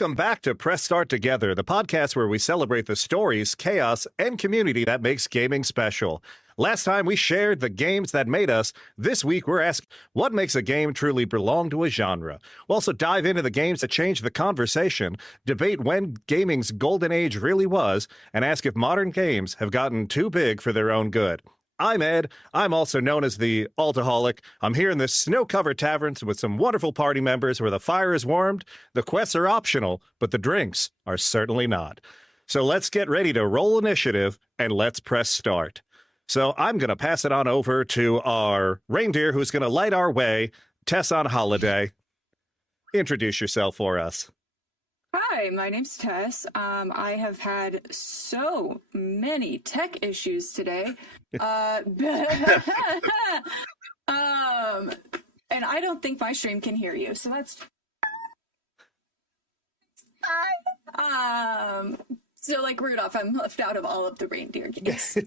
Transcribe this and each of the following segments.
Welcome back to Press Start Together, the podcast where we celebrate the stories, chaos, and community that makes gaming special. Last time we shared the games that made us. This week we're asking what makes a game truly belong to a genre. We'll also dive into the games that changed the conversation, debate when gaming's golden age really was, and ask if modern games have gotten too big for their own good. I'm Ed. I'm also known as the Altohollic. I'm here in this snow-covered tavern with some wonderful party members where the fire is warmed, the quests are optional, but the drinks are certainly not. So let's get ready to roll initiative and let's press start. So I'm going to pass it on over to our reindeer who's going to light our way, TessOnHoliday. Introduce yourself for us. Hi, my name's Tess. I have had so many tech issues today. And I don't think my stream can hear you, so that's so like Rudolph, I'm left out of all of the reindeer games.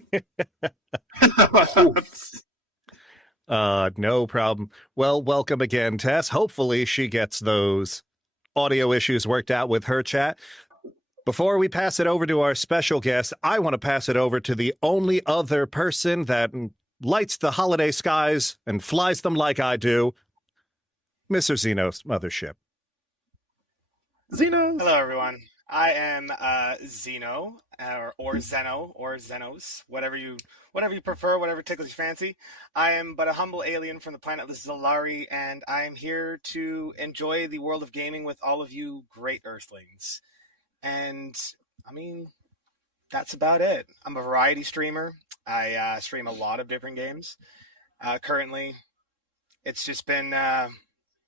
No problem. Well, welcome again, Tess. Hopefully she gets those audio issues worked out with her chat. Before we pass it over to our special guest, I want to pass it over to the only other person that lights the holiday skies and flies them like I do, Mr. XenosMothership. Xeno. Hello, everyone. I am Xeno, or Zeno, or Zenos, whatever you prefer, whatever tickles your fancy. I am but a humble alien from the planet Zalari, and I am here to enjoy the world of gaming with all of you great Earthlings. And, I mean, that's about it. I'm a variety streamer. I stream a lot of different games. Currently, it's just been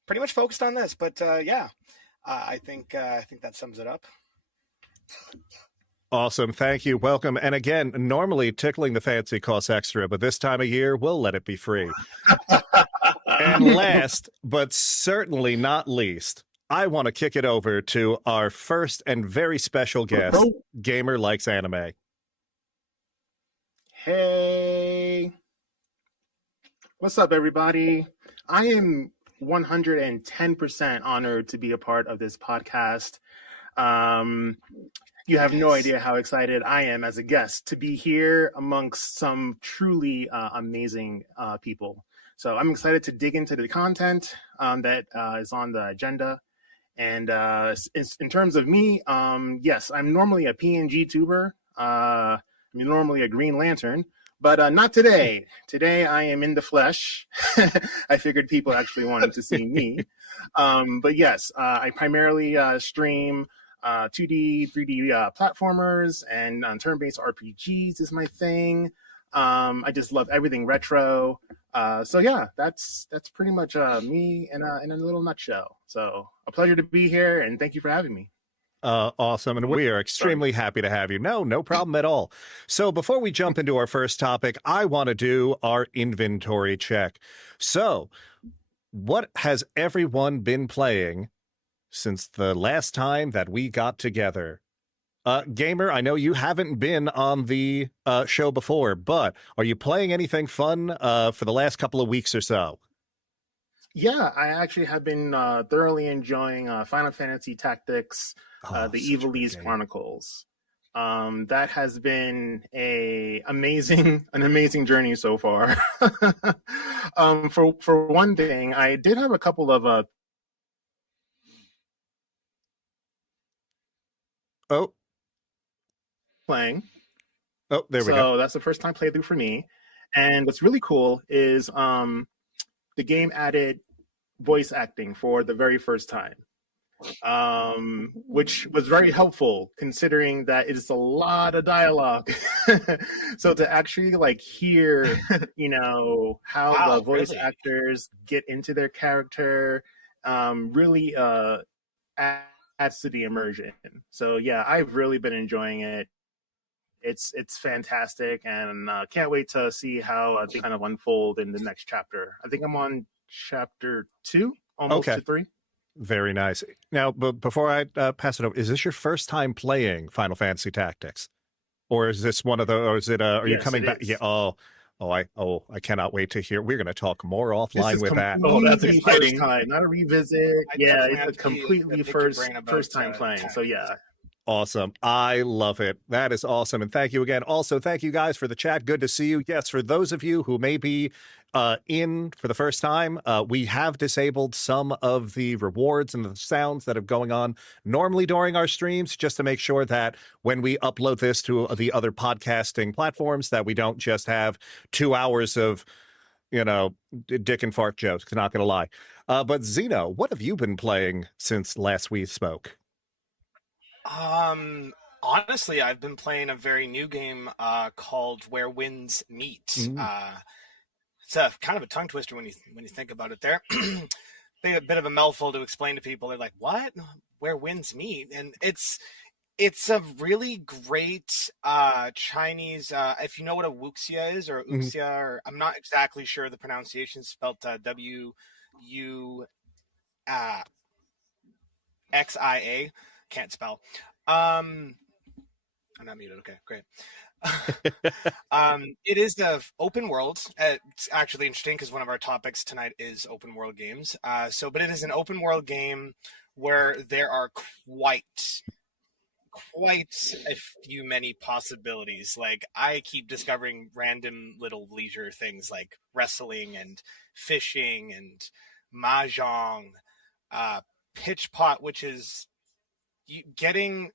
pretty much focused on this, but yeah, I think that sums it up. Awesome. Thank you. Welcome. And again, normally tickling the fancy costs extra, but this time of year, we'll let it be free. And last, but certainly not least, I want to kick it over to our first and very special guest, Gamerlikesanime. Hey. What's up, everybody? I am 110% honored to be a part of this podcast. You have no idea how excited I am as a guest to be here amongst some truly amazing people. So I'm excited to dig into the content that is on the agenda. And in terms of me, yes, I'm normally a PNG tuber. I'm normally a Green Lantern, but not today. Today I am in the flesh. I figured people actually wanted to see me. But yes, I primarily stream 2D, 3D platformers, and turn-based RPGs is my thing. I just love everything retro. So yeah, that's pretty much me in a little nutshell. So a pleasure to be here, and thank you for having me. Awesome. And we are extremely happy to have you. No problem at all. So before we jump into our first topic, I want to do our inventory check. So what has everyone been playing since the last time that we got together? Gamer, I know you haven't been on the show before, but are you playing anything fun for the last couple of weeks or so? Yeah, I actually have been thoroughly enjoying Final Fantasy Tactics, the Evilise Chronicles. That has been an amazing journey so far. For one thing, I did have a couple of playing. Oh, there we go. So that's the first time playthrough for me. And what's really cool is the game added voice acting for the very first time, which was very helpful considering that it is a lot of dialogue. So to actually like hear, how the voice actors get into their character really adds to the immersion. So yeah, I've really been enjoying it. It's fantastic, and can't wait to see how they kind of unfold in the next chapter. I think I'm on chapter 2, almost to 3. Very nice. Now, but before I pass it over, is this your first time playing Final Fantasy Tactics, or is this one of the? Or is it? Are you coming back? Yeah. Oh, I cannot wait to hear. We're going to talk more offline with that. Oh, that's Completely exciting. First time, not a revisit. Yeah, definitely have it's a to completely pick your brain first about, time playing. So yeah. Awesome. I love it. That is awesome. And thank you again. Also, thank you guys for the chat. Good to see you. Yes, for those of you who may be in for the first time, we have disabled some of the rewards and the sounds that are going on normally during our streams, just to make sure that when we upload this to the other podcasting platforms, that we don't just have 2 hours of, dick and fart jokes. Not going to lie. But Xeno, what have you been playing since last we spoke? Honestly, I've been playing a very new game called Where Winds Meet. It's a kind of a tongue twister when you think about it. There, a bit of a mouthful to explain to people. They're like, "What? Where winds meet?" And it's a really great Chinese. If you know what a wuxia is, or uxia, or I'm not exactly sure the pronunciation. Spelled WUXIA. Can't spell. I'm not muted. Okay, great. It is the open world. It's actually interesting because one of our topics tonight is open world games. But it is an open world game where there are quite a few many possibilities. Like, I keep discovering random little leisure things like wrestling and fishing and mahjong, pitch pot, which is getting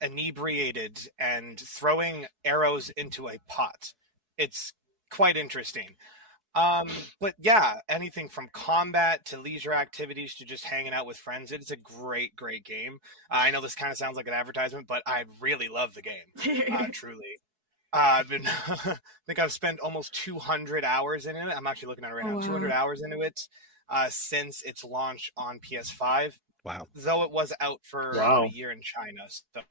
inebriated and throwing arrows into a pot. It's quite interesting. But yeah, anything from combat to leisure activities to just hanging out with friends. It's a great game. I know this kind of sounds like an advertisement, but I really love the game. Truly. I think I've spent almost 200 hours in it. I'm actually looking at it right now. Wow. 200 hours into it since its launch on PS5. Wow. Though it was out for a year in China. So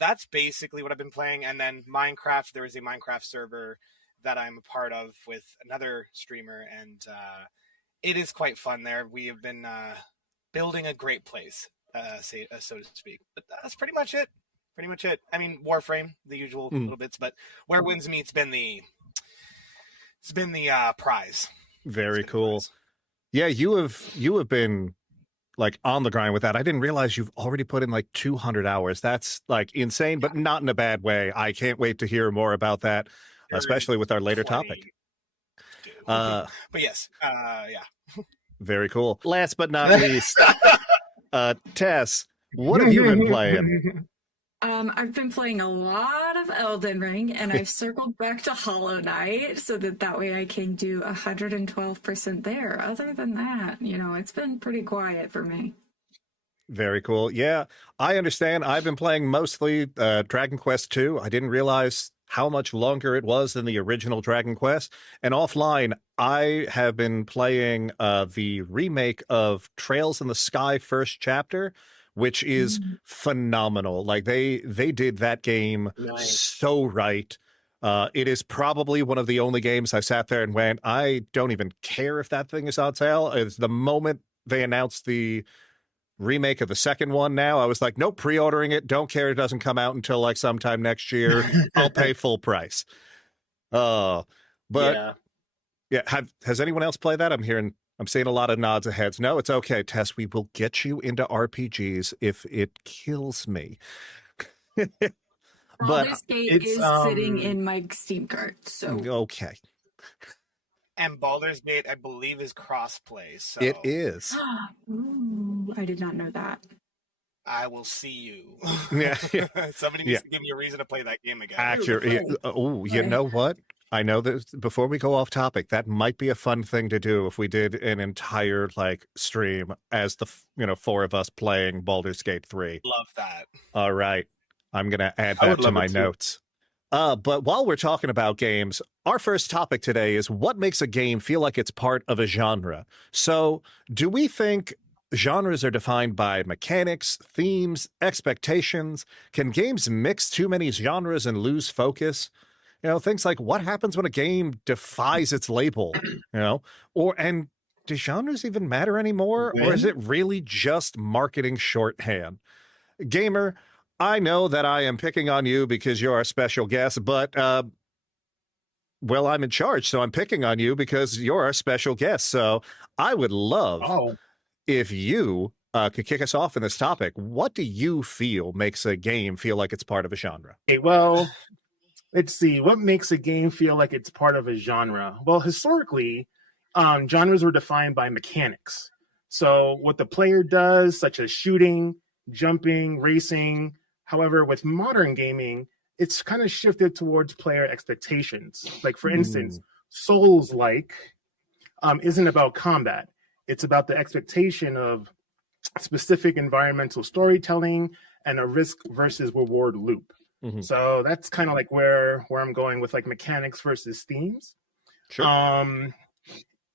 that's basically what I've been playing. And then Minecraft, there is a Minecraft server that I'm a part of with another streamer. And it is quite fun there. We have been building a great place, so to speak. But that's pretty much it. I mean, Warframe, the usual little bits. But Where Winds Meet's been the prize. Very cool. Yeah, you have been like on the grind with that. I didn't realize you've already put in like 200 hours. That's like insane, but not in a bad way. I can't wait to hear more about that, especially with our later topic. But yes, yeah. Very cool. Last but not least, Tess, what have you been playing? I've been playing a lot of Elden Ring, and I've circled back to Hollow Knight so that way I can do 112% there. Other than that, it's been pretty quiet for me. Very cool. Yeah, I understand. I've been playing mostly Dragon Quest II. I didn't realize how much longer it was than the original Dragon Quest. And offline, I have been playing the remake of Trails in the Sky First Chapter, which is phenomenal. Like they did that game so right. It is probably one of the only games I sat there and went, I don't even care if that thing is on sale. It's the moment they announced the remake of the second one now, I was like, nope, pre-ordering it. Don't care. It doesn't come out until like sometime next year. I'll pay full price. But yeah, has anyone else played that? I'm seeing a lot of nods of heads. No, it's okay, Tess. We will get you into RPGs if it kills me. Baldur's Gate is sitting in my Steam cart. So okay. And Baldur's Gate, I believe, is crossplay. So it is. Ooh, I did not know that. I will see you. Yeah. Somebody needs to give me a reason to play that game again. Actually, you know what? I know that before we go off topic, that might be a fun thing to do if we did an entire stream as the four of us playing Baldur's Gate 3. Love that. All right. I'm going to add that to my notes. But while we're talking about games, our first topic today is what makes a game feel like it's part of a genre. So do we think genres are defined by mechanics, themes, expectations? Can games mix too many genres and lose focus? Things like what happens when a game defies its label, and do genres even matter anymore? Or is it really just marketing shorthand? Gamer, I know that I am picking on you because you're our special guest, but well, I'm in charge, so I'm picking on you because you're our special guest. So I would love Oh, if you could kick us off in this topic. What do you feel makes a game feel like it's part of a genre? okay. Well, let's see. What makes a game feel like it's part of a genre? Well, historically, genres were defined by mechanics. So what the player does, such as shooting, jumping, racing. However, with modern gaming, it's kind of shifted towards player expectations. Like, for instance, Souls-like isn't about combat. It's about the expectation of specific environmental storytelling and a risk versus reward loop. So that's kind of like where I'm going with like mechanics versus themes. Sure.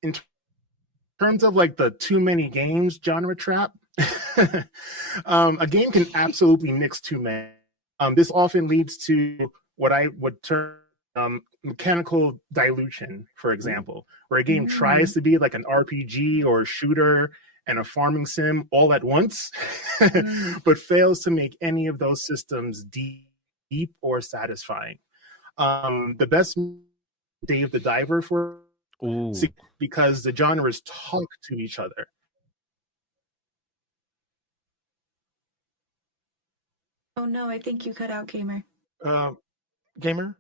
In terms of like the too many games genre trap, a game can absolutely mix too many. This often leads to what I would term mechanical dilution, for example, where a game tries to be like an RPG or a shooter and a farming sim all at once, but fails to make any of those systems deep or satisfying. The best Dave the Diver for because the genres talk to each other. Oh no, I think you cut out, Gamer. Gamer?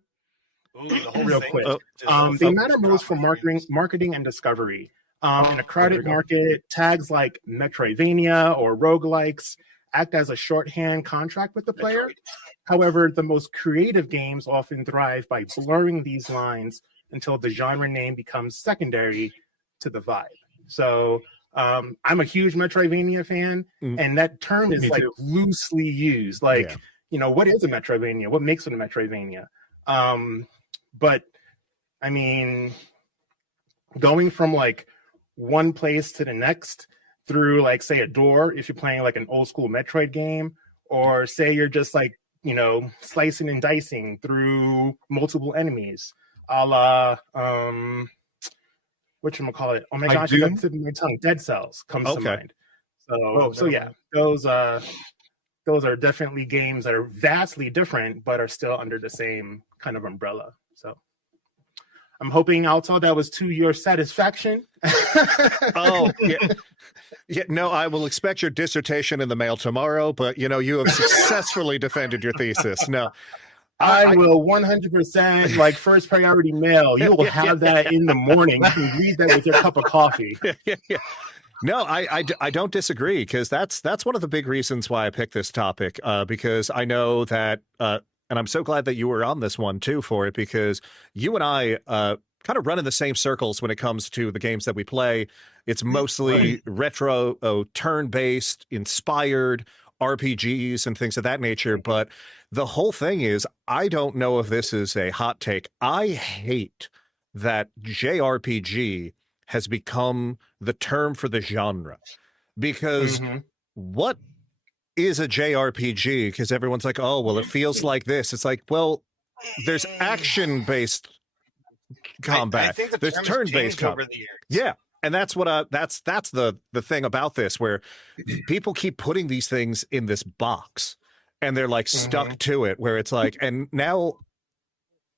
Ooh, the whole Real thing quick. just They matter most for marketing and discovery. In a crowded market, tags like Metroidvania or roguelikes act as a shorthand contract with the player. However, the most creative games often thrive by blurring these lines until the genre name becomes secondary to the vibe. So I'm a huge Metroidvania fan, and that term is like loosely used. Like, you know, what is a Metroidvania? What makes it a Metroidvania? But I mean, going from like one place to the next through like, say, a door, if you're playing like an old school Metroid game, or say you're just like, you know, slicing and dicing through multiple enemies, a la whatchamacallit? Oh my gosh, it's on my tongue. Dead Cells comes to mind. So yeah, those are definitely games that are vastly different, but are still under the same kind of umbrella. So I'm hoping, Alto, that was to your satisfaction. Oh, yeah. Yeah, no, I will expect your dissertation in the mail tomorrow, but, you know, you have successfully defended your thesis. No. I will 100% like first priority mail. You will have that in the morning. You can read that with your cup of coffee. Yeah. No, I don't disagree, because that's one of the big reasons why I picked this topic, because I know that, and I'm so glad that you were on this one too for it, because you and I kind of run in the same circles when it comes to the games that we play. It's mostly retro, turn-based, inspired RPGs and things of that nature. But the whole thing is, I don't know if this is a hot take. I hate that JRPG has become the term for the genre, because what is a JRPG? Because everyone's like, oh, well, it feels like this. It's like, well, there's action-based combat. I think the there's term turn-based combat over the years. Yeah. And that's what that's the thing about this, where people keep putting these things in this box and they're like stuck to it, where it's like, and now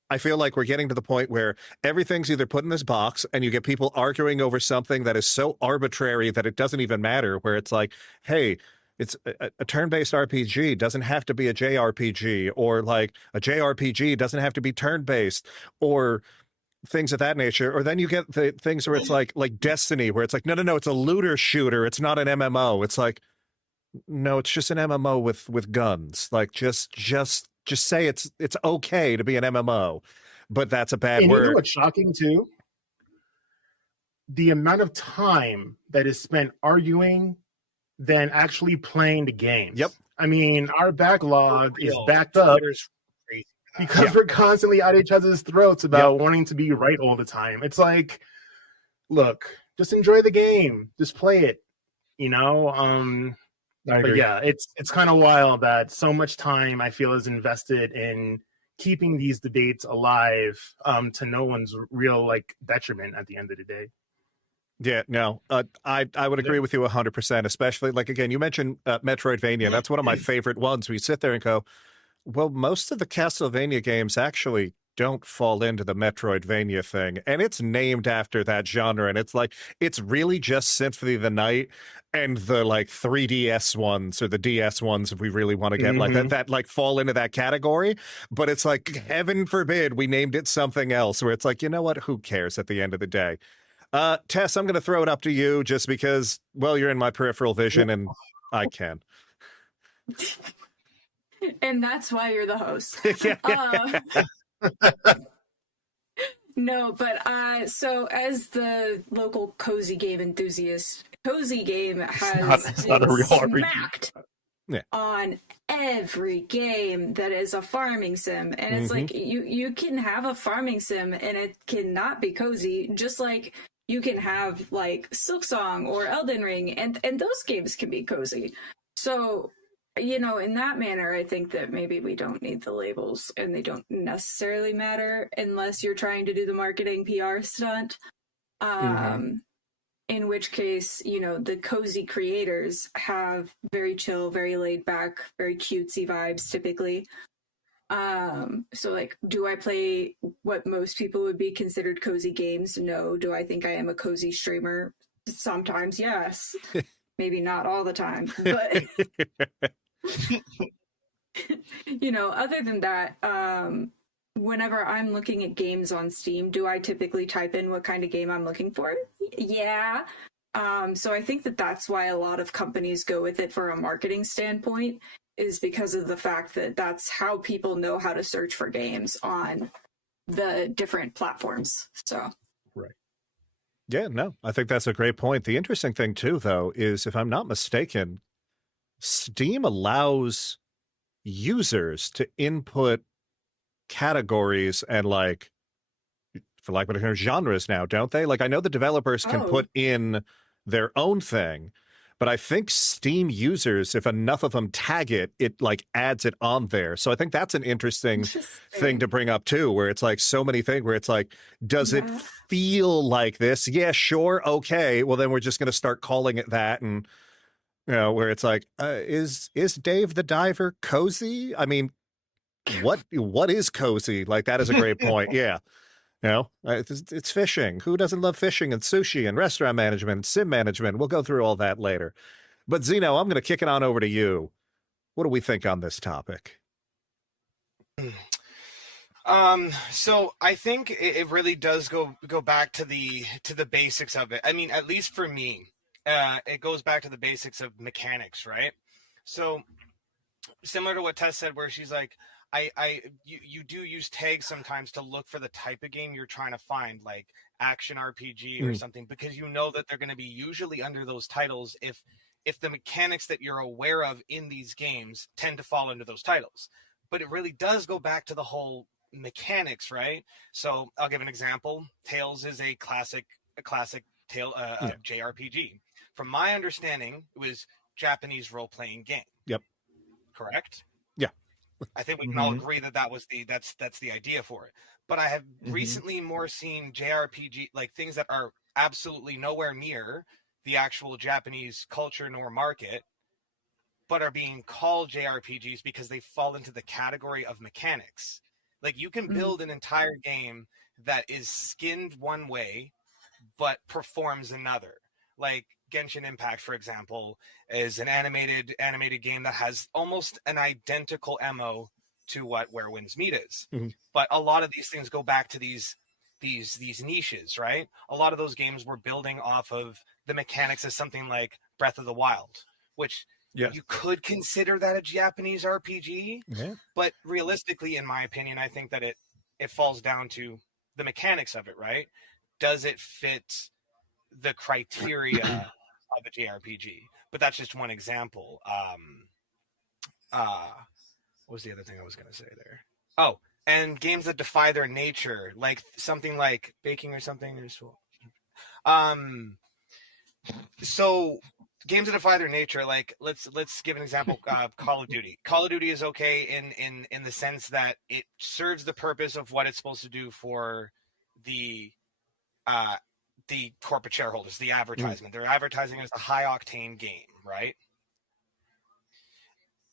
I feel like we're getting to the point where everything's either put in this box and you get people arguing over something that is so arbitrary that it doesn't even matter, where it's like, hey, it's a turn-based RPG doesn't have to be a JRPG, or like a JRPG doesn't have to be turn-based, or things of that nature. Or then you get the things where it's like Destiny, where it's like, no, it's a looter shooter, it's not an MMO. It's like, no, it's just an MMO with guns. Like, just say it's okay to be an MMO, but that's a bad word. You know what's shocking too? The amount of time that is spent arguing than actually playing the games. Yep. I mean, our backlog is backed up because we're constantly at each other's throats about wanting to be right all the time. It's like, look, just enjoy the game, just play it, you know. But yeah, it's kind of wild that so much time I feel is invested in keeping these debates alive, to no one's real like detriment at the end of the day. Yeah, no, I would agree with you 100%, especially, like, again, you mentioned Metroidvania. That's one of my favorite ones. We sit there and go, well, most of the Castlevania games actually don't fall into the Metroidvania thing. And it's named after that genre. And it's like, it's really just Symphony of the Night and the like 3DS ones or the DS ones, if we really want to get like that like fall into that category. But it's like, heaven forbid we named it something else, where it's like, you know what? Who cares at the end of the day? Tess, I'm going to throw it up to you just because, well, you're in my peripheral vision and I can. And that's why you're the host. No, but so as the local cozy game enthusiast, cozy game has not a real smacked Yeah. on every game that is a farming sim. And it's like you can have a farming sim and it cannot be cozy, just like you can have like Silksong or Elden Ring, and those games can be cozy. So, you know, in that manner, I think that maybe we don't need the labels and they don't necessarily matter unless you're trying to do the marketing PR stunt. In which case, you know, the cozy creators have very chill, very laid back, very cutesy vibes typically. So like, do I play what most people would be considered cozy games? No. Do I think I am a cozy streamer? Sometimes, yes. Maybe not all the time, but you know, other than that, whenever I'm looking at games on Steam, do I typically type in what kind of game I'm looking for? Yeah. So I think that that's why a lot of companies go with it for a marketing standpoint, is because of the fact that that's how people know how to search for games on the different platforms. So, right. Yeah, no, I think that's a great point. The interesting thing too, though, is if I'm not mistaken, Steam allows users to input categories and like, for like what genres now, don't they? Like, I know the developers can put in their own thing, but I think Steam users, if enough of them tag it, it like adds it on there. So I think that's an interesting thing to bring up too, where it's like so many things where it's like, does it feel like this? Yeah, sure. Okay. Well, then we're just going to start calling it that. And, you know, where it's like, is Dave the Diver cozy? I mean, what is cozy? Like, that is a great point. Yeah. You know, it's fishing. Who doesn't love fishing and sushi and restaurant management and sim management? We'll go through all that later. But Zeno, I'm going to kick it on over to you. What do we think on this topic? So I think it really does go back to the basics of it. I mean, at least for me, it goes back to the basics of mechanics, right? So similar to what Tess said, where she's like, you do use tags sometimes to look for the type of game you're trying to find, like action RPG or something, because you know that they're going to be usually under those titles if the mechanics that you're aware of in these games tend to fall into those titles. But it really does go back to the whole mechanics, right? So I'll give an example. Tales is a classic tale JRPG. From my understanding, it was Japanese role-playing game. Yep. Correct? Yeah. I think we can all agree that was that's the idea for it. But I have recently more seen JRPG, like things that are absolutely nowhere near the actual Japanese culture nor market, but are being called JRPGs because they fall into the category of mechanics. Like, you can build an entire game that is skinned one way, but performs another. Like Genshin Impact, for example, is an animated game that has almost an identical MO to what Where Winds Meet is. But a lot of these things go back to these niches, right? A lot of those games were building off of the mechanics of something like Breath of the Wild, which you could consider that a Japanese RPG. Yeah. But realistically, in my opinion, I think that it falls down to the mechanics of it, right? Does it fit the criteria of a JRPG? But that's just one example. What was the other thing I was going to say there? Oh, and games that defy their nature, like something like baking or something. So games that defy their nature, like let's give an example. Call of Duty. Call of Duty is okay in the sense that it serves the purpose of what it's supposed to do for the corporate shareholders, the advertisement. They're advertising it as a high octane game, right?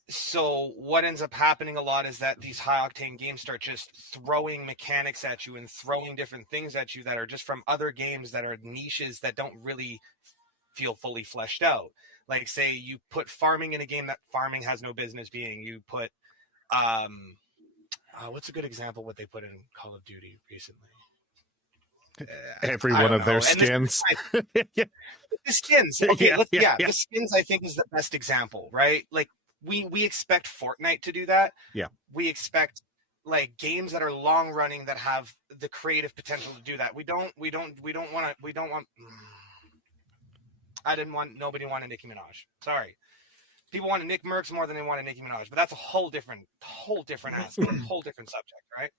So what ends up happening a lot is that these high octane games start just throwing mechanics at you and throwing different things at you that are just from other games that are niches that don't really feel fully fleshed out. Like, say you put farming in a game that farming has no business being. You put what's a good example what they put in Call of Duty recently? Every one of their skins. The skins. Okay, Yeah. the skins I think is the best example, right? Like we expect Fortnite to do that. Yeah. We expect like games that are long running that have the creative potential to do that. We don't want nobody wanted Nicki Minaj. Sorry. People wanted Nick Merckx more than they wanted Nicki Minaj, but that's a whole different aspect, whole different subject, right?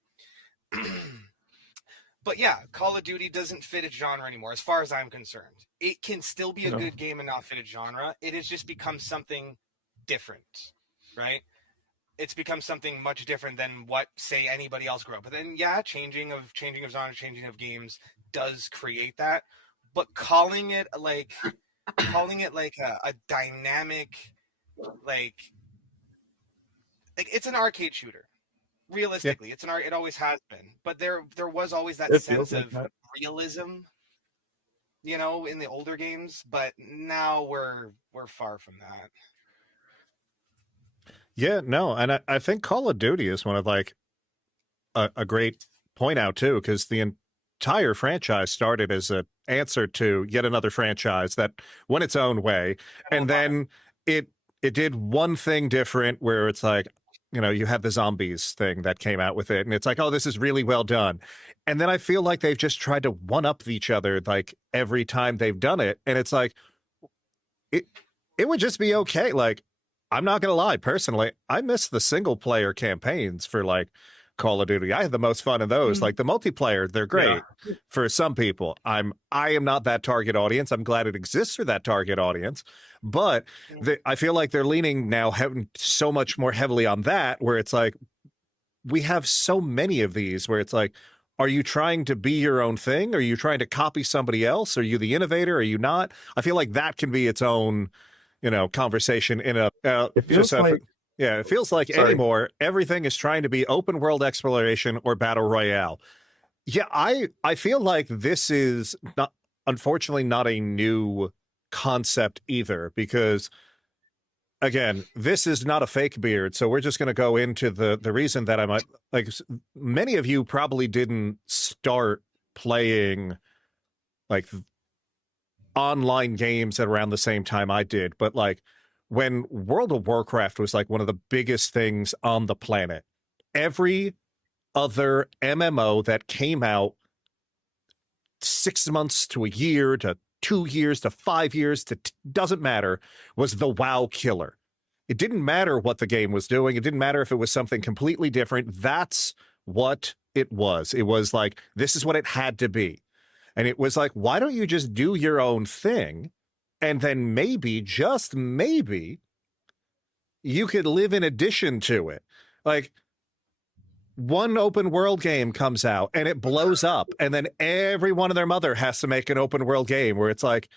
But yeah, Call of Duty doesn't fit its genre anymore, as far as I'm concerned. It can still be a good game and not fit its genre. It has just become something different, right? It's become something much different than what, say, anybody else grew up. But then, yeah, changing of genre, changing of games does create that. But calling it like a dynamic, like it's an arcade shooter. Realistically, it always has been. But there was always that sense of realism, in the older games. But now we're far from that. Yeah, no, and I think Call of Duty is one of like a great point out too, because the entire franchise started as an answer to yet another franchise that went its own way, and then it did one thing different where it's like, you had the zombies thing that came out with it, and it's like, oh, this is really well done. And then I feel like they've just tried to one up each other like every time they've done it, and it's like it would just be okay. Like, I'm not gonna lie, personally, I miss the single player campaigns for like Call of Duty. I had the most fun in those. Like the multiplayer, they're great for some people. I am not that target audience. I'm glad it exists for that target audience, but I feel like they're leaning now so much more heavily on that, where it's like we have so many of these where it's like, are you trying to be your own thing? Are you trying to copy somebody else? Are you the innovator? Are you not? I feel like that can be its own conversation in a it feels like anymore everything is trying to be open world exploration or battle royale. Yeah, I feel like this is not, unfortunately, not a new concept either, because again, this is not a fake beard, so we're just going to go into the reason that I might, like, many of you probably didn't start playing like online games at around the same time I did, but like when World of Warcraft was like one of the biggest things on the planet, every other MMO that came out 6 months to a year to 2 years to 5 years to doesn't matter, was the WoW killer. It didn't matter what the game was doing. It didn't matter if it was something completely different. That's what it was. It was like, this is what it had to be. And it was like, why don't you just do your own thing? And then maybe, just maybe, you could live in addition to it. Like, one open world game comes out and it blows up, and then every one of their mother has to make an open world game where it's like,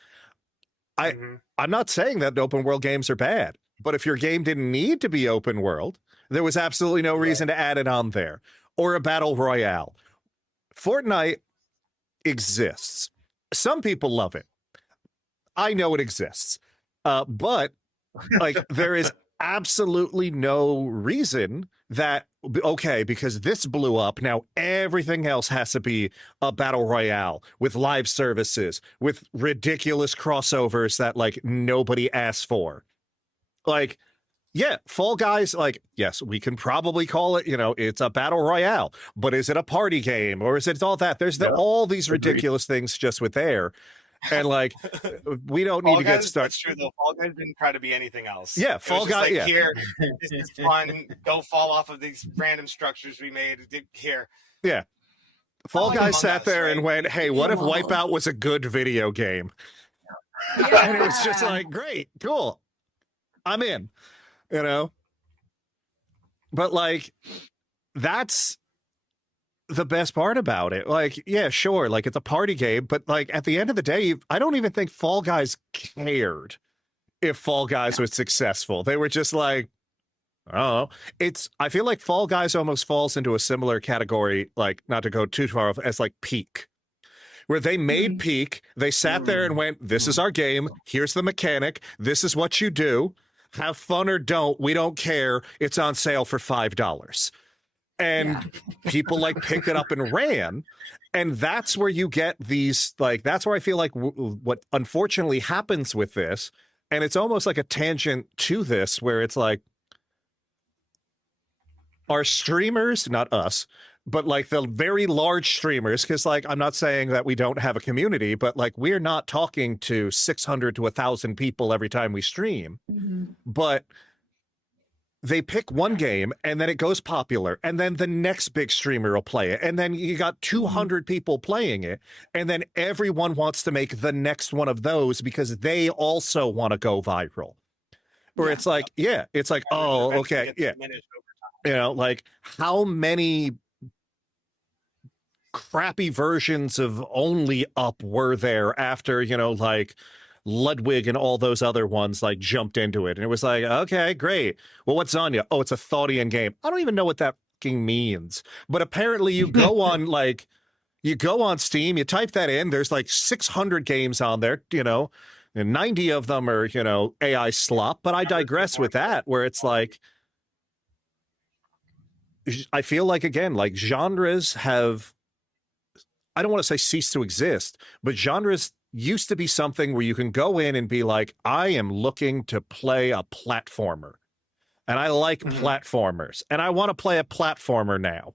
I'm not saying that open world games are bad, but if your game didn't need to be open world, there was absolutely no reason to add it on there. Or a battle royale. Fortnite exists. Some people love it. I know it exists. But like there is absolutely no reason that, okay, because this blew up, now everything else has to be a battle royale with live services, with ridiculous crossovers that like nobody asked for. Like, yeah, Fall Guys, like, yes, we can probably call it, it's a battle royale, but is it a party game or is it all that? There's all these ridiculous things just with there. And like, we don't need to get started. That's true, though. Fall Guys didn't try to be anything else. Yeah, Fall Guys. Like, here, this is fun. Go fall off of these random structures we made here. Yeah. Fall Guys sat there and went, hey, what if Wipeout was a good video game? Yeah. And it was just like, great, cool. I'm in, But like, that's the best part about it. Like, yeah, sure, like it's a party game, but like at the end of the day, I don't even think Fall Guys cared if Fall Guys was successful. They were just like, I don't know. I feel like Fall Guys almost falls into a similar category, like not to go too far off, as like Peak, where they made Peak. They sat there and went, "This is our game. Here's the mechanic. This is what you do. Have fun or don't. We don't care. It's on sale for $5." And people like picked it up and ran. And that's where you get these, like, that's where I feel like what unfortunately happens with this. And it's almost like a tangent to this, where it's like, our streamers, not us, but like the very large streamers, because like I'm not saying that we don't have a community, but like we're not talking to 600 to 1,000 people every time we stream. But they pick one game and then it goes popular, and then the next big streamer will play it, and then you got 200 people playing it, and then everyone wants to make the next one of those because they also want to go viral. Where it's like, it's like, oh, okay, yeah. You know, like how many crappy versions of Only Up were there after, you know, like Ludwig and all those other ones like jumped into it, and it was like, okay, great. Well, what's on you? Oh, it's a Thoughtian game. I don't even know what that fucking means, but apparently you go on like you go on Steam, you type that in. There's like 600 games on there, you know, and 90 of them are, you know, AI slop. But I digress with that, where it's like, I feel like, again, like genres have, I don't want to say cease to exist, but genres used to be something where you can go in and be like, I am looking to play a platformer, and I like platformers, and I want to play a platformer now.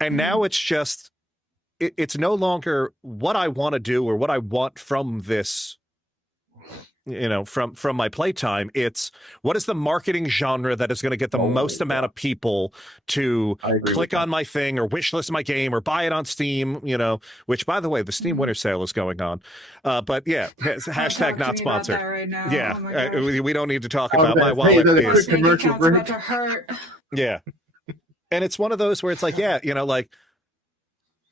And now it's just, it's no longer what I want to do or what I want from this, you know, from my playtime. It's what is the marketing genre that is going to get the most amount of people to click on my thing or wish list my game or buy it on Steam, you know, which, by the way, the Steam winter sale is going on. But yeah, hashtag not sponsored. Right now. Yeah, Oh we don't need to talk about my wallet. Yeah. And it's one of those where it's like, yeah, you know, like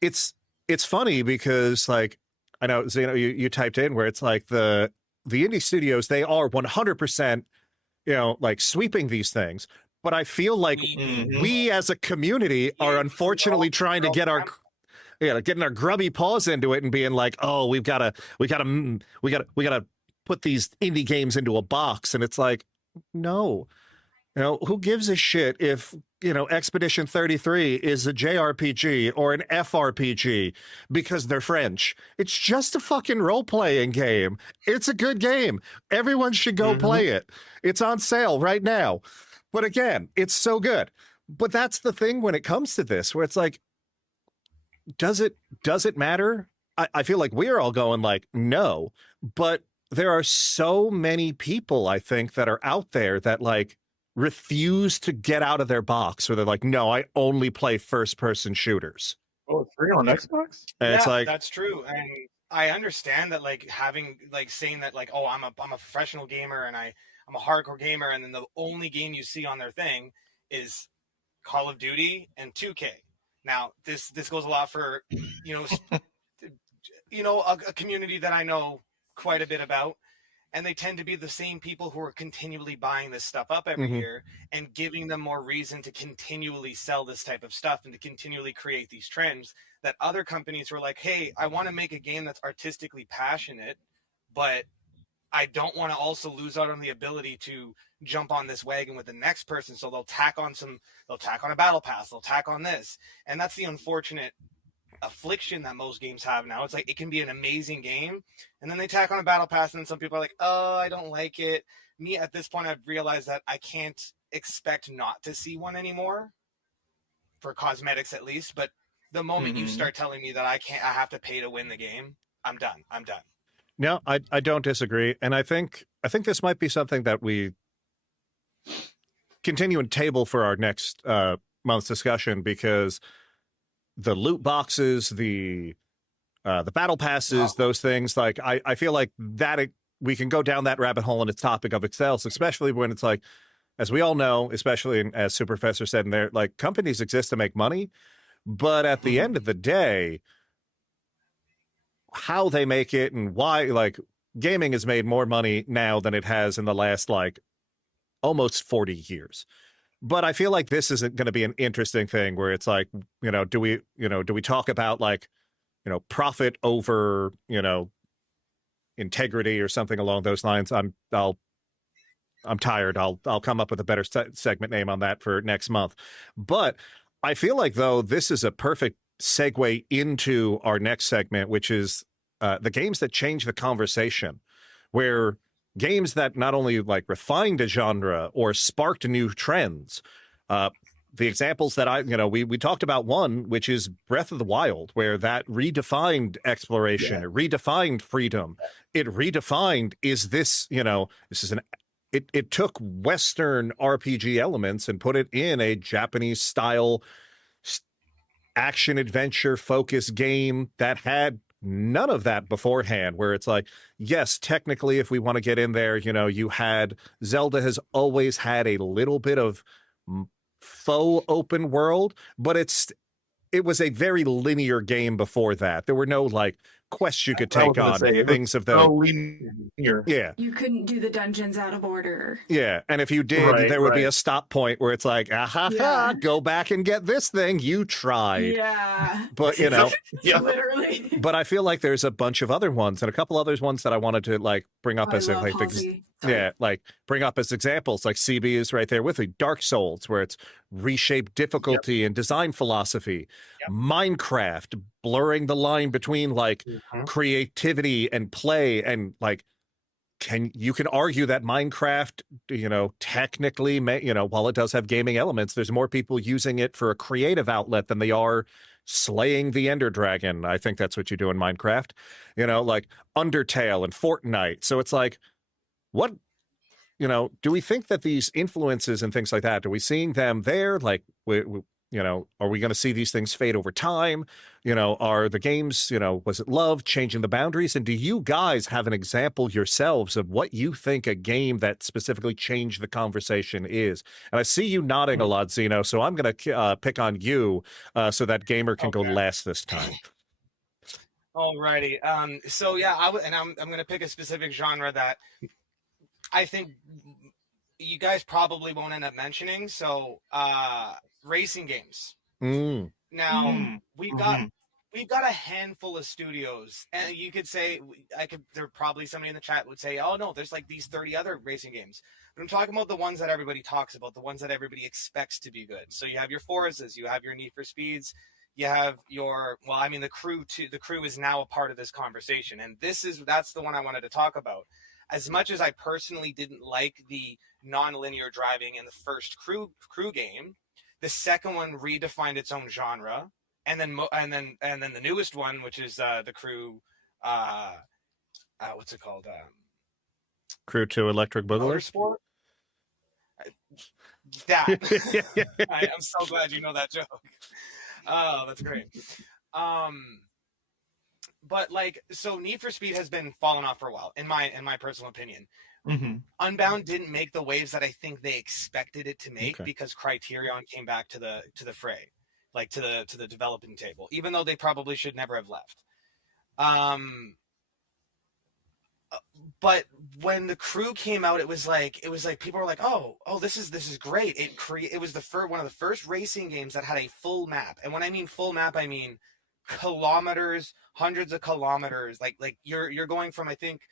it's funny because like, I know, Zeno, you typed in where it's like the indie studios, they are 100%, you know, like sweeping these things. But I feel like we as a community are unfortunately trying to get our, getting our grubby paws into it and being like, oh, we gotta put these indie games into a box. And it's like, no, you know, who gives a shit if, you know, Expedition 33 is a JRPG or an FRPG because they're French? It's just a fucking role-playing game. It's a good game. Everyone should go play it. It's on sale right now. But again, it's so good. But that's the thing when it comes to this, where it's like, does it matter? I feel like we're all going like, no. But there are so many people, I think, that are out there that like refuse to get out of their box, where they're like, no, I only play first-person shooters. Oh, it's free on Xbox? And it's like, that's true. And I understand that, like, having, like, saying that, like, oh, I'm a professional gamer and I'm a hardcore gamer, and then the only game you see on their thing is Call of Duty and 2K. Now, this goes a lot for, you know, a community that I know quite a bit about. And they tend to be the same people who are continually buying this stuff up every year and giving them more reason to continually sell this type of stuff and to continually create these trends that other companies were like, hey, I want to make a game that's artistically passionate, but I don't want to also lose out on the ability to jump on this wagon with the next person. So they'll tack on a battle pass, they'll tack on this. And that's the unfortunate affliction that most games have now. It's like, it can be an amazing game, and then they tack on a battle pass, and then some people are like, oh, I don't like it. Me, at this point, I've realized that I can't expect not to see one anymore, for cosmetics at least. But the moment you start telling me that I have to pay to win the game, I'm done. no, I don't disagree. And I think this might be something that we continue and table for our next month's discussion, because the loot boxes, the battle passes, those things, like I feel like that we can go down that rabbit hole in its topic of Excels, especially when it's like, as we all know, especially as Superprofessor said in there, like, companies exist to make money, but at the end of the day, how they make it and why, like, gaming has made more money now than it has in the last like almost 40 years. But I feel like this isn't going to be an interesting thing where it's like, do we talk about like, profit over, integrity or something along those lines? I'm tired. I'll come up with a better segment name on that for next month. But I feel like, though, this is a perfect segue into our next segment, which is the games that change the conversation, where games that not only like refined a genre or sparked new trends. The examples that we talked about one, which is Breath of the Wild, where that redefined exploration, it redefined freedom, it redefined, it took Western RPG elements and put it in a Japanese style action adventure focused game that had none of that beforehand, where it's like, yes, technically, if we want to get in there, Zelda has always had a little bit of faux open world, but it was a very linear game before that. There were no like quests you could take on, things of those. Yeah. You couldn't do the dungeons out of order. Yeah. And if you did, there would be a stop point where it's like, go back and get this thing. You tried. Yeah. But, literally. But I feel like there's a bunch of other ones and a couple others ones that I wanted to like bring up as bring up as examples. Like CB is right there with me. Dark Souls, where it's reshaped difficulty and design philosophy. Minecraft, blurring the line between like creativity and play, and like you can argue that Minecraft, technically, while it does have gaming elements, there's more people using it for a creative outlet than they are slaying the Ender Dragon. I think that's what you do in Minecraft, like Undertale and Fortnite. So it's like, what, do we think that these influences and things like that, are we seeing them there? Like, are we going to see these things fade over time? Are the games, was it love changing the boundaries? And do you guys have an example yourselves of what you think a game that specifically changed the conversation is? And I see you nodding a lot, Zeno, so I'm going to pick on you so that Gamer can go last this time. Alrighty. So yeah, I'm going to pick a specific genre that I think you guys probably won't end up mentioning. So, racing games. Now we've got a handful of studios, and you could say there probably somebody in the chat would say, oh no, there's like these 30 other racing games. But I'm talking about the ones that everybody talks about, the ones that everybody expects to be good. So you have your Forzas, you have your Need for Speeds, you have the Crew too. The Crew is now a part of this conversation, and that's the one I wanted to talk about. As much as I personally didn't like the non-linear driving in the first crew game, the second one redefined its own genre, and then the newest one, which is the Crew, what's it called? Crew 2 Electric Boogaloo? Motorsport. That. I'm so glad you know that joke. Oh, that's great. But so Need for Speed has been falling off for a while, in my personal opinion. Unbound didn't make the waves that I think they expected it to make because Criterion came back to the fray, like to the developing table, even though they probably should never have left. But when the Crew came out, it was like people were like, oh, this is great. It was one of the first racing games that had a full map, and when I mean full map, I mean kilometers, hundreds of kilometers. Like you're going from, I think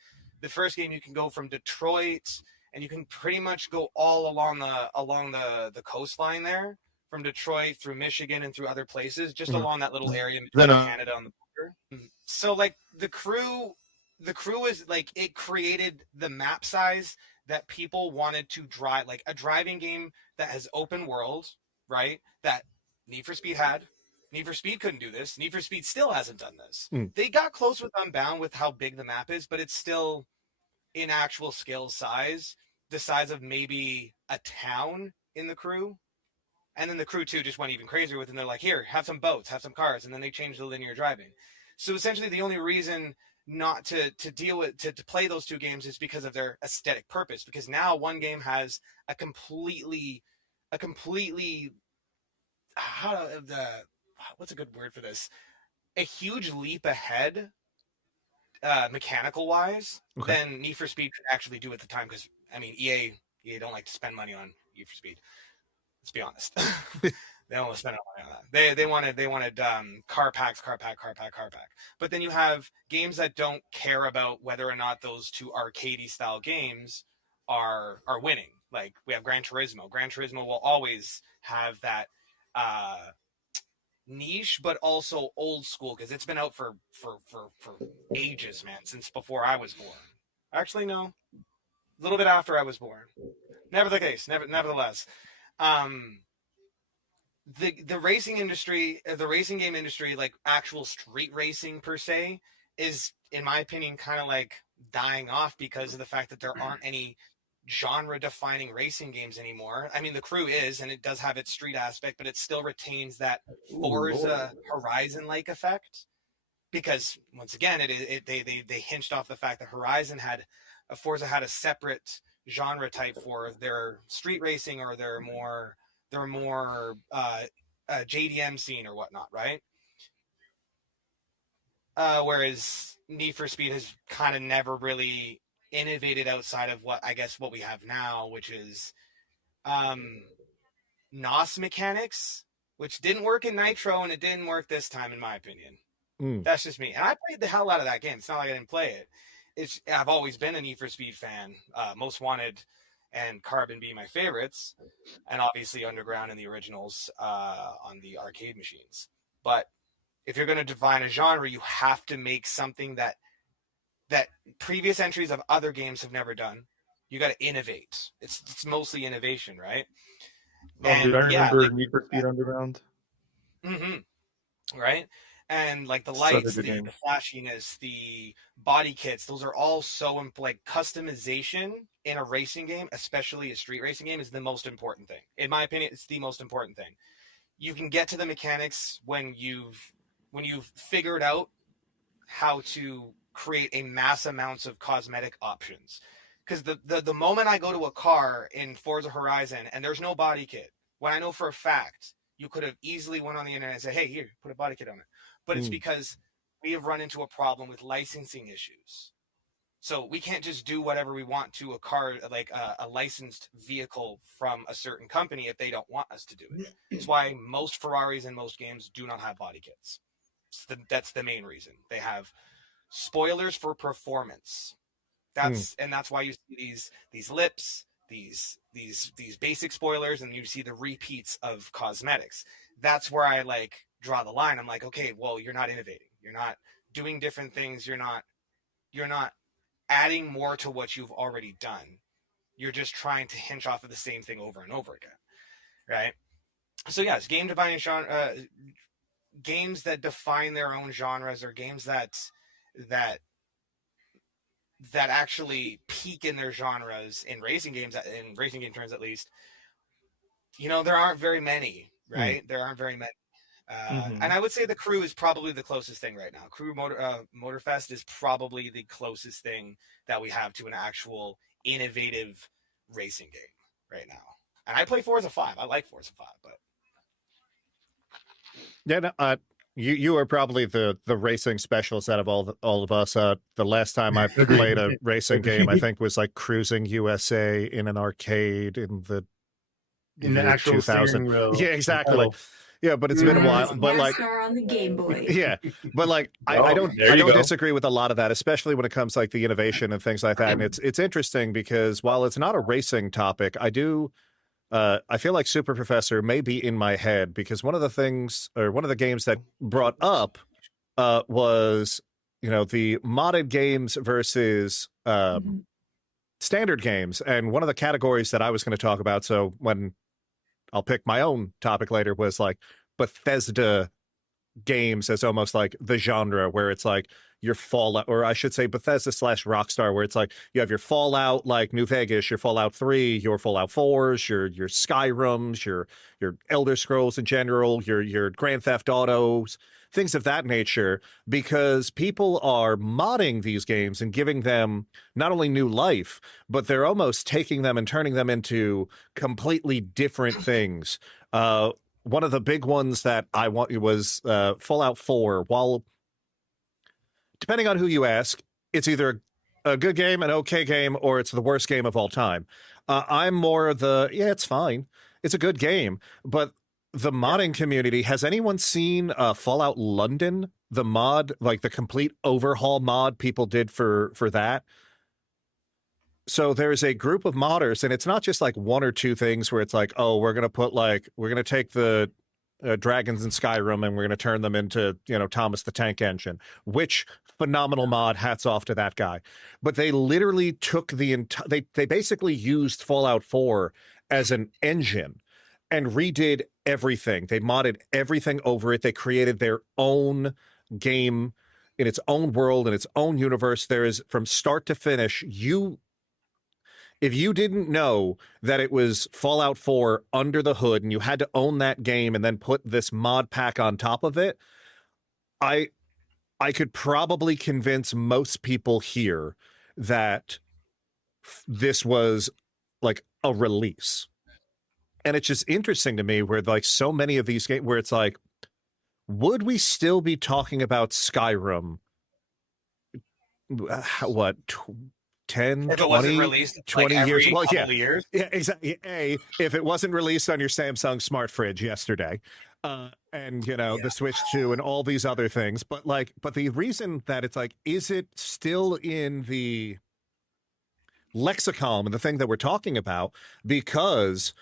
the first game you can go from Detroit, and you can pretty much go all along the coastline there, from Detroit through Michigan and through other places, just along that little area between Canada and the border. So like the crew is like, it created the map size that people wanted to drive, like a driving game that has open world, right? That Need for Speed had. Need for Speed couldn't do this. Need for Speed still hasn't done this. They got close with Unbound with how big the map is, but it's still, in actual scale size, the size of maybe a town in the Crew. And then the Crew 2 just went even crazier with it, and they're like, here, have some boats, have some cars, and then they changed the linear driving. So essentially the only reason not to play those two games is because of their aesthetic purpose, because now one game has a completely what's a good word for this? A huge leap ahead, mechanical wise, than Need for Speed could actually do at the time. Because I mean, EA don't like to spend money on Need for Speed. Let's be honest. They don't want to spend money on that. They wanted car pack. But then you have games that don't care about whether or not those two arcadey style games are winning. Like we have Gran Turismo. Gran Turismo will always have that niche, but also old school because it's been out for ages, man, since before I was born. Actually, no, a little bit after I was born. Never the case. Nevertheless. The racing industry, the racing game industry, like actual street racing per se, is, in my opinion, kind of like dying off because of the fact that there aren't any genre-defining racing games anymore. I mean, the Crew is, and it does have its street aspect, but it still retains that Forza Horizon-like effect. Because once again, they hinged off the fact that Forza had a separate genre type for their street racing or their more JDM scene or whatnot, right? Whereas Need for Speed has kind of never really innovated outside of what we have now, which is NOS mechanics, which didn't work in Nitro and it didn't work this time, in my opinion. That's just me. And I played the hell out of that game. It's not like I didn't play it. I've always been a Need for Speed fan. Most Wanted and Carbon being my favorites, and obviously Underground and the originals on the arcade machines. But if you're going to define a genre, you have to make something that previous entries of other games have never done. You got to innovate. It's mostly innovation, right? I remember Need for Speed Underground. Mm-hmm. Right? And like the lights, the flashiness, the body kits, those are all so like customization in a racing game, especially a street racing game, is the most important thing. In my opinion, it's the most important thing. You can get to the mechanics when you've figured out how to create a mass amounts of cosmetic options. Because the moment I go to a car in Forza Horizon and there's no body kit, when I know for a fact you could have easily went on the internet and said, hey, here, put a body kit on it. But it's because we have run into a problem with licensing issues. So we can't just do whatever we want to a car, like a licensed vehicle from a certain company if they don't want us to do it. That's why most Ferraris in most games do not have body kits. That's the main reason. They have spoilers for performance. That's why you see these lips, these basic spoilers, and you see the repeats of cosmetics. That's where I like draw the line. I'm like, okay, well, you're not innovating. You're not doing different things. You're not adding more to what you've already done. You're just trying to hinge off of the same thing over and over again, right? So yes, games that define their own genres, or games that actually peak in their genres in racing games, in racing game terms at least. There aren't very many, right? There aren't very many. And I would say the Crew is probably the closest thing right now. Crew Motorfest is probably the closest thing that we have to an actual innovative racing game right now. And I play Forza 5. I like Forza 5, but yeah, you are probably the racing specialist out of all of us. The last time I played a racing game, I think, was like Cruising USA in an arcade in the actual 2000. wheel. Yeah, exactly. Yeah, but it's been a while. But like on the Game Boy. Yeah, but like I don't disagree with a lot of that, especially when it comes to like the innovation and things like that. And it's interesting because while it's not a racing topic, I feel like Super Professor may be in my head because one of the games that brought up was the modded games versus standard games, and one of the categories that I was going to talk about. So when I'll pick my own topic later was like Bethesda games as almost like the genre where it's like your Fallout, or I should say Bethesda / Rockstar, where it's like you have your Fallout like New Vegas, your Fallout 3, your Fallout 4s, your Skyrims, your Elder Scrolls in general, your Grand Theft Autos, things of that nature, because people are modding these games and giving them not only new life, but they're almost taking them and turning them into completely different things. One of the big ones that I want was Fallout 4. While depending on who you ask, it's either a good game, an okay game, or it's the worst game of all time. I'm more it's fine. it's a good game, but the modding community, has anyone seen Fallout London, the mod, like the complete overhaul mod people did for that? So there's a group of modders, and it's not just like one or two things where it's like, oh, we're going to take the dragons in Skyrim and we're going to turn them into, Thomas the Tank Engine, which phenomenal mod, hats off to that guy. But they literally took they basically used Fallout 4 as an engine and redid everything. They modded everything over it. They created their own game in its own world, in its own universe. There is, from start to finish, if you didn't know that it was Fallout 4 under the hood and you had to own that game and then put this mod pack on top of it, I could probably convince most people here that this was like a release. And it's just interesting to me where like so many of these games where it's like, would we still be talking about Skyrim? What, 10, if 20, it wasn't released 20 like years? Well, couple years. Yeah, exactly. If it wasn't released on your Samsung smart fridge yesterday, and the Switch 2 and all these other things, but the reason that it's like, is it still in the lexicon and the thing that we're talking about? Because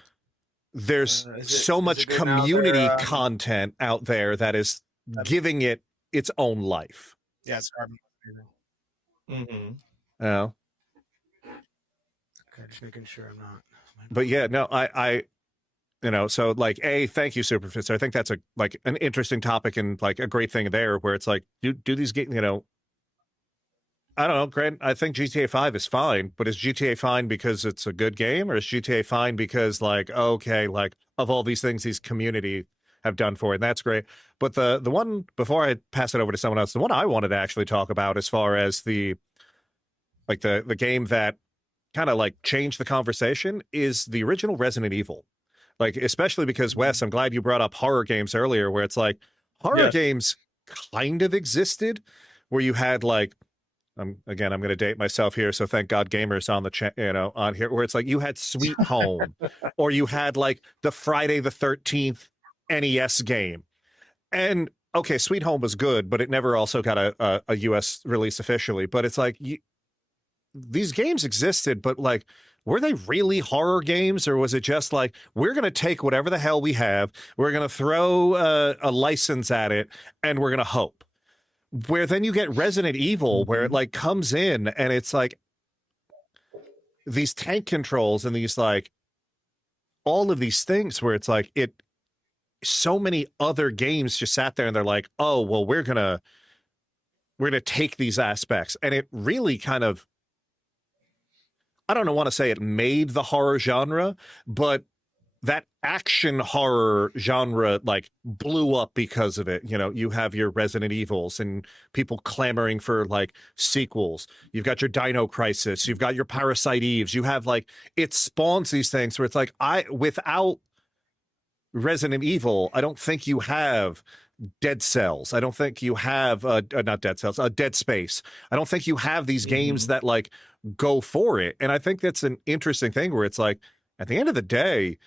there's so much community content out there that is giving it its own life. Yeah, it's carbon. Mm-hmm. Oh. Okay, just making sure I'm not. But yeah, no, I so like, thank you, Superfits. I think that's an interesting topic and like a great thing there, where it's like, do these games, I don't know, Grant, I think GTA 5 is fine, but is GTA fine because it's a good game, or is GTA fine because like, okay, like of all these things these community have done for it, and that's great. But the one, before I pass it over to someone else, the one I wanted to actually talk about as far as the game that kind of like changed the conversation is the original Resident Evil. Like, especially because, Wes, I'm glad you brought up horror games earlier, where it's like horror games kind of existed, where you had like, I'm going to date myself here, so thank God Gamer's on the on here, where it's like you had Sweet Home, or you had like the Friday the 13th NES game, and okay, Sweet Home was good, but it never also got a US release officially. But it's like these games existed, but like, were they really horror games, or was it just like, we're going to take whatever the hell we have, we're going to throw a license at it, and we're going to hope? Where then you get Resident Evil, where it like comes in and it's like these tank controls and these like all of these things where it's like so many other games just sat there and they're like, oh, well, we're gonna take these aspects, and it really kind of, I don't want to say it made the horror genre, but that action horror genre like blew up because of it. You have your Resident Evils and people clamoring for like sequels. You've got your Dino Crisis. You've got your Parasite Eves. You have like, it spawns these things where it's like, without Resident Evil, I don't think you have Dead Cells. I don't think you have not Dead Cells, Dead Space. I don't think you have these games that like go for it. And I think that's an interesting thing where it's like, at the end of the day,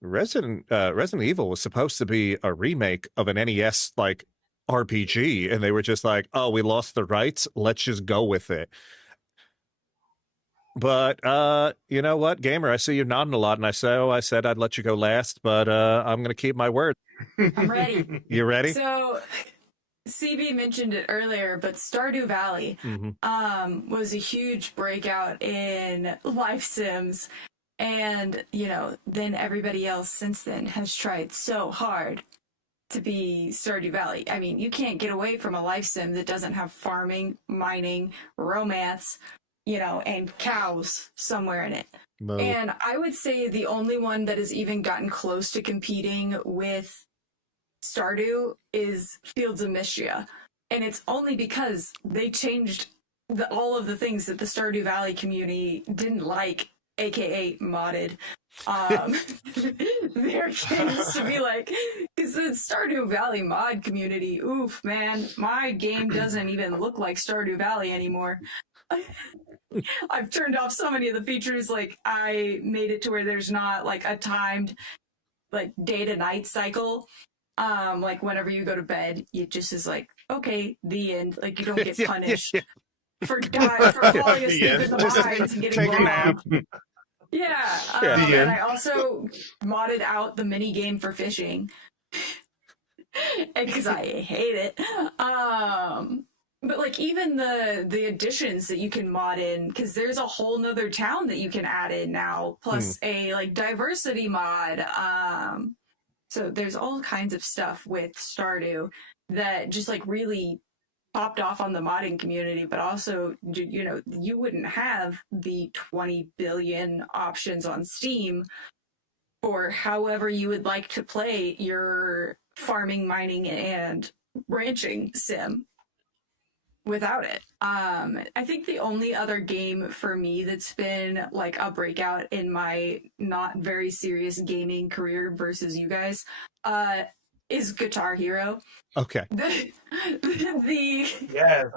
Resident Evil was supposed to be a remake of an NES like RPG, and they were just like, oh, we lost the rights, let's just go with it. But you know what, Gamer, I see you nodding a lot, and I said I'd let you go last, but I'm gonna keep my word. I'm ready. You ready? So CB mentioned it earlier, but Stardew Valley was a huge breakout in life sims. And, then everybody else since then has tried so hard to be Stardew Valley. I mean, you can't get away from a life sim that doesn't have farming, mining, romance, and cows somewhere in it. Mo. And I would say the only one that has even gotten close to competing with Stardew is Fields of Mistria. And it's only because they changed all of the things that the Stardew Valley community didn't like, aka modded. Their games to be like, because the Stardew Valley mod community, oof, man, my game doesn't even look like Stardew Valley anymore. I've turned off so many of the features, like I made it to where there's not like a timed like day to night cycle. Like whenever you go to bed, it just is like, okay, the end. Like you don't get punished for falling asleep in the mines and getting take a nap. robbed. Yeah. And I also modded out the mini game for fishing because I hate it. But like even the additions that you can mod in, because there's a whole nother town that you can add in now, plus a like diversity mod. So there's all kinds of stuff with Stardew that just like really popped off on the modding community, but also, you know, you wouldn't have the 20 billion options on Steam for however you would like to play your farming, mining, and ranching sim without it. I think the only other game for me that's been like a breakout in my not very serious gaming career versus you guys is Guitar Hero. Okay. Yes,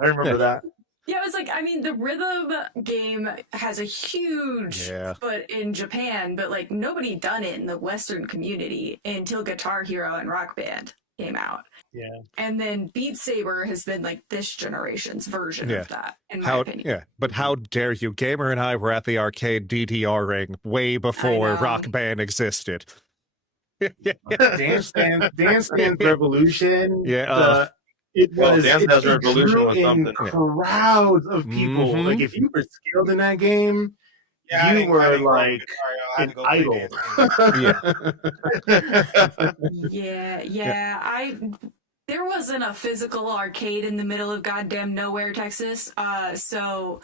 I remember that. Yeah, it was like, I mean, the rhythm game has a huge foot in Japan, but like nobody done it in the Western community until Guitar Hero and Rock Band came out. Yeah. And then Beat Saber has been like this generation's version of that, in my opinion. Yeah, but how dare you? Gamer and I were at the arcade DDR-ing way before Rock Band existed. Dance Dance Revolution. Yeah. It was Dance Dance it Revolution drew was in something. crowds of people. Like if you were skilled in that game, Yeah, you were like I had an to go play idol. Yeah. There wasn't a physical arcade in the middle of goddamn nowhere, Texas. So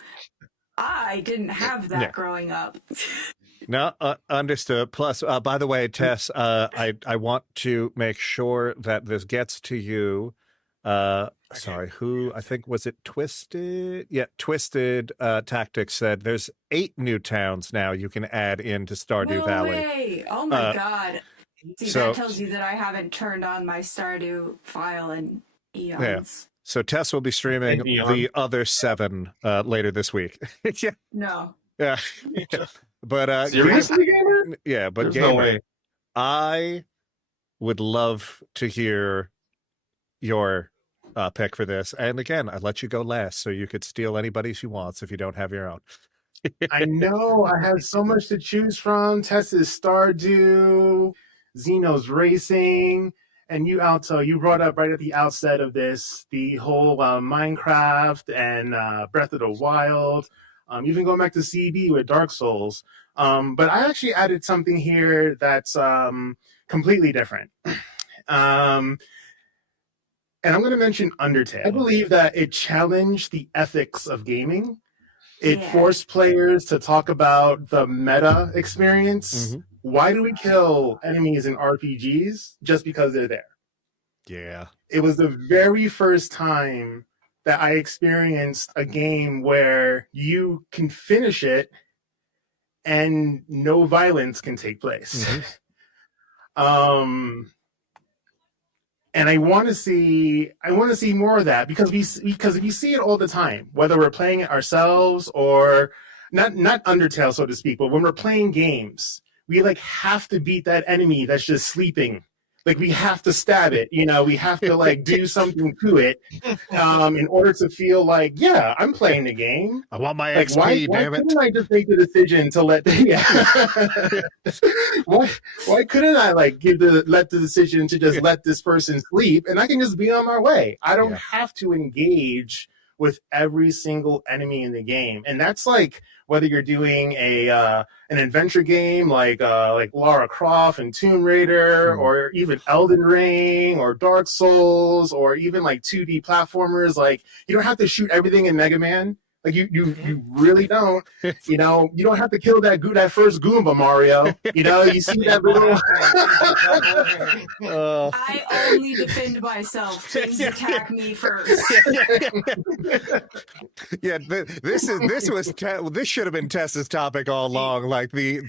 I didn't have that growing up. No, understood. Plus, by the way, Tess, I want to make sure that this gets to you. Sorry, who, I think, was it Twisted? Yeah, Twisted Tactics said there's 8 new towns now you can add into Stardew Valley. Way. Oh my God. See, so, that tells you that I haven't turned on my Stardew file in eons. Yeah. So Tess will be streaming the other 7 later this week. Yeah. No. Yeah. But seriously, Gamer? Yeah, but There's Gamer, no way. I would love to hear your pick for this. And again, I let you go last, so you could steal anybody's you want if you don't have your own. I know. I have so much to choose from. Tess's Stardew, Xenos Racing, and you, Alto, you brought up right at the outset of this the whole Minecraft and Breath of the Wild. Even going back to CB with Dark Souls. But I actually added something here that's completely different. And I'm going to mention Undertale. I believe that it challenged the ethics of gaming. It forced players to talk about the meta experience. Mm-hmm. Why do we kill enemies in RPGs just because they're there? Yeah. It was the very first time that I experienced a game where you can finish it and no violence can take place. Mm-hmm. And I want to see more of that because we see it all the time, whether we're playing it ourselves or not Undertale, so to speak, but when we're playing games, we like have to beat that enemy that's just sleeping. Like we have to stab it, you know, we have to like do something to it in order to feel like, yeah, I'm playing the game. I want my like, XP, damn it. Why couldn't I just make the decision to let why couldn't I like let the decision to just let this person sleep and I can just be on my way? I don't have to engage with every single enemy in the game. And that's like whether you're doing an adventure game like Lara Croft and Tomb Raider, or even Elden Ring or Dark Souls, or even like 2D platformers. Like you don't have to shoot everything in Mega Man. Like you really don't. You know, you don't have to kill that first Goomba, Mario. You know, you see that little. I only defend myself. Please attack me first. Yeah, this should have been Tess's topic all along. Like I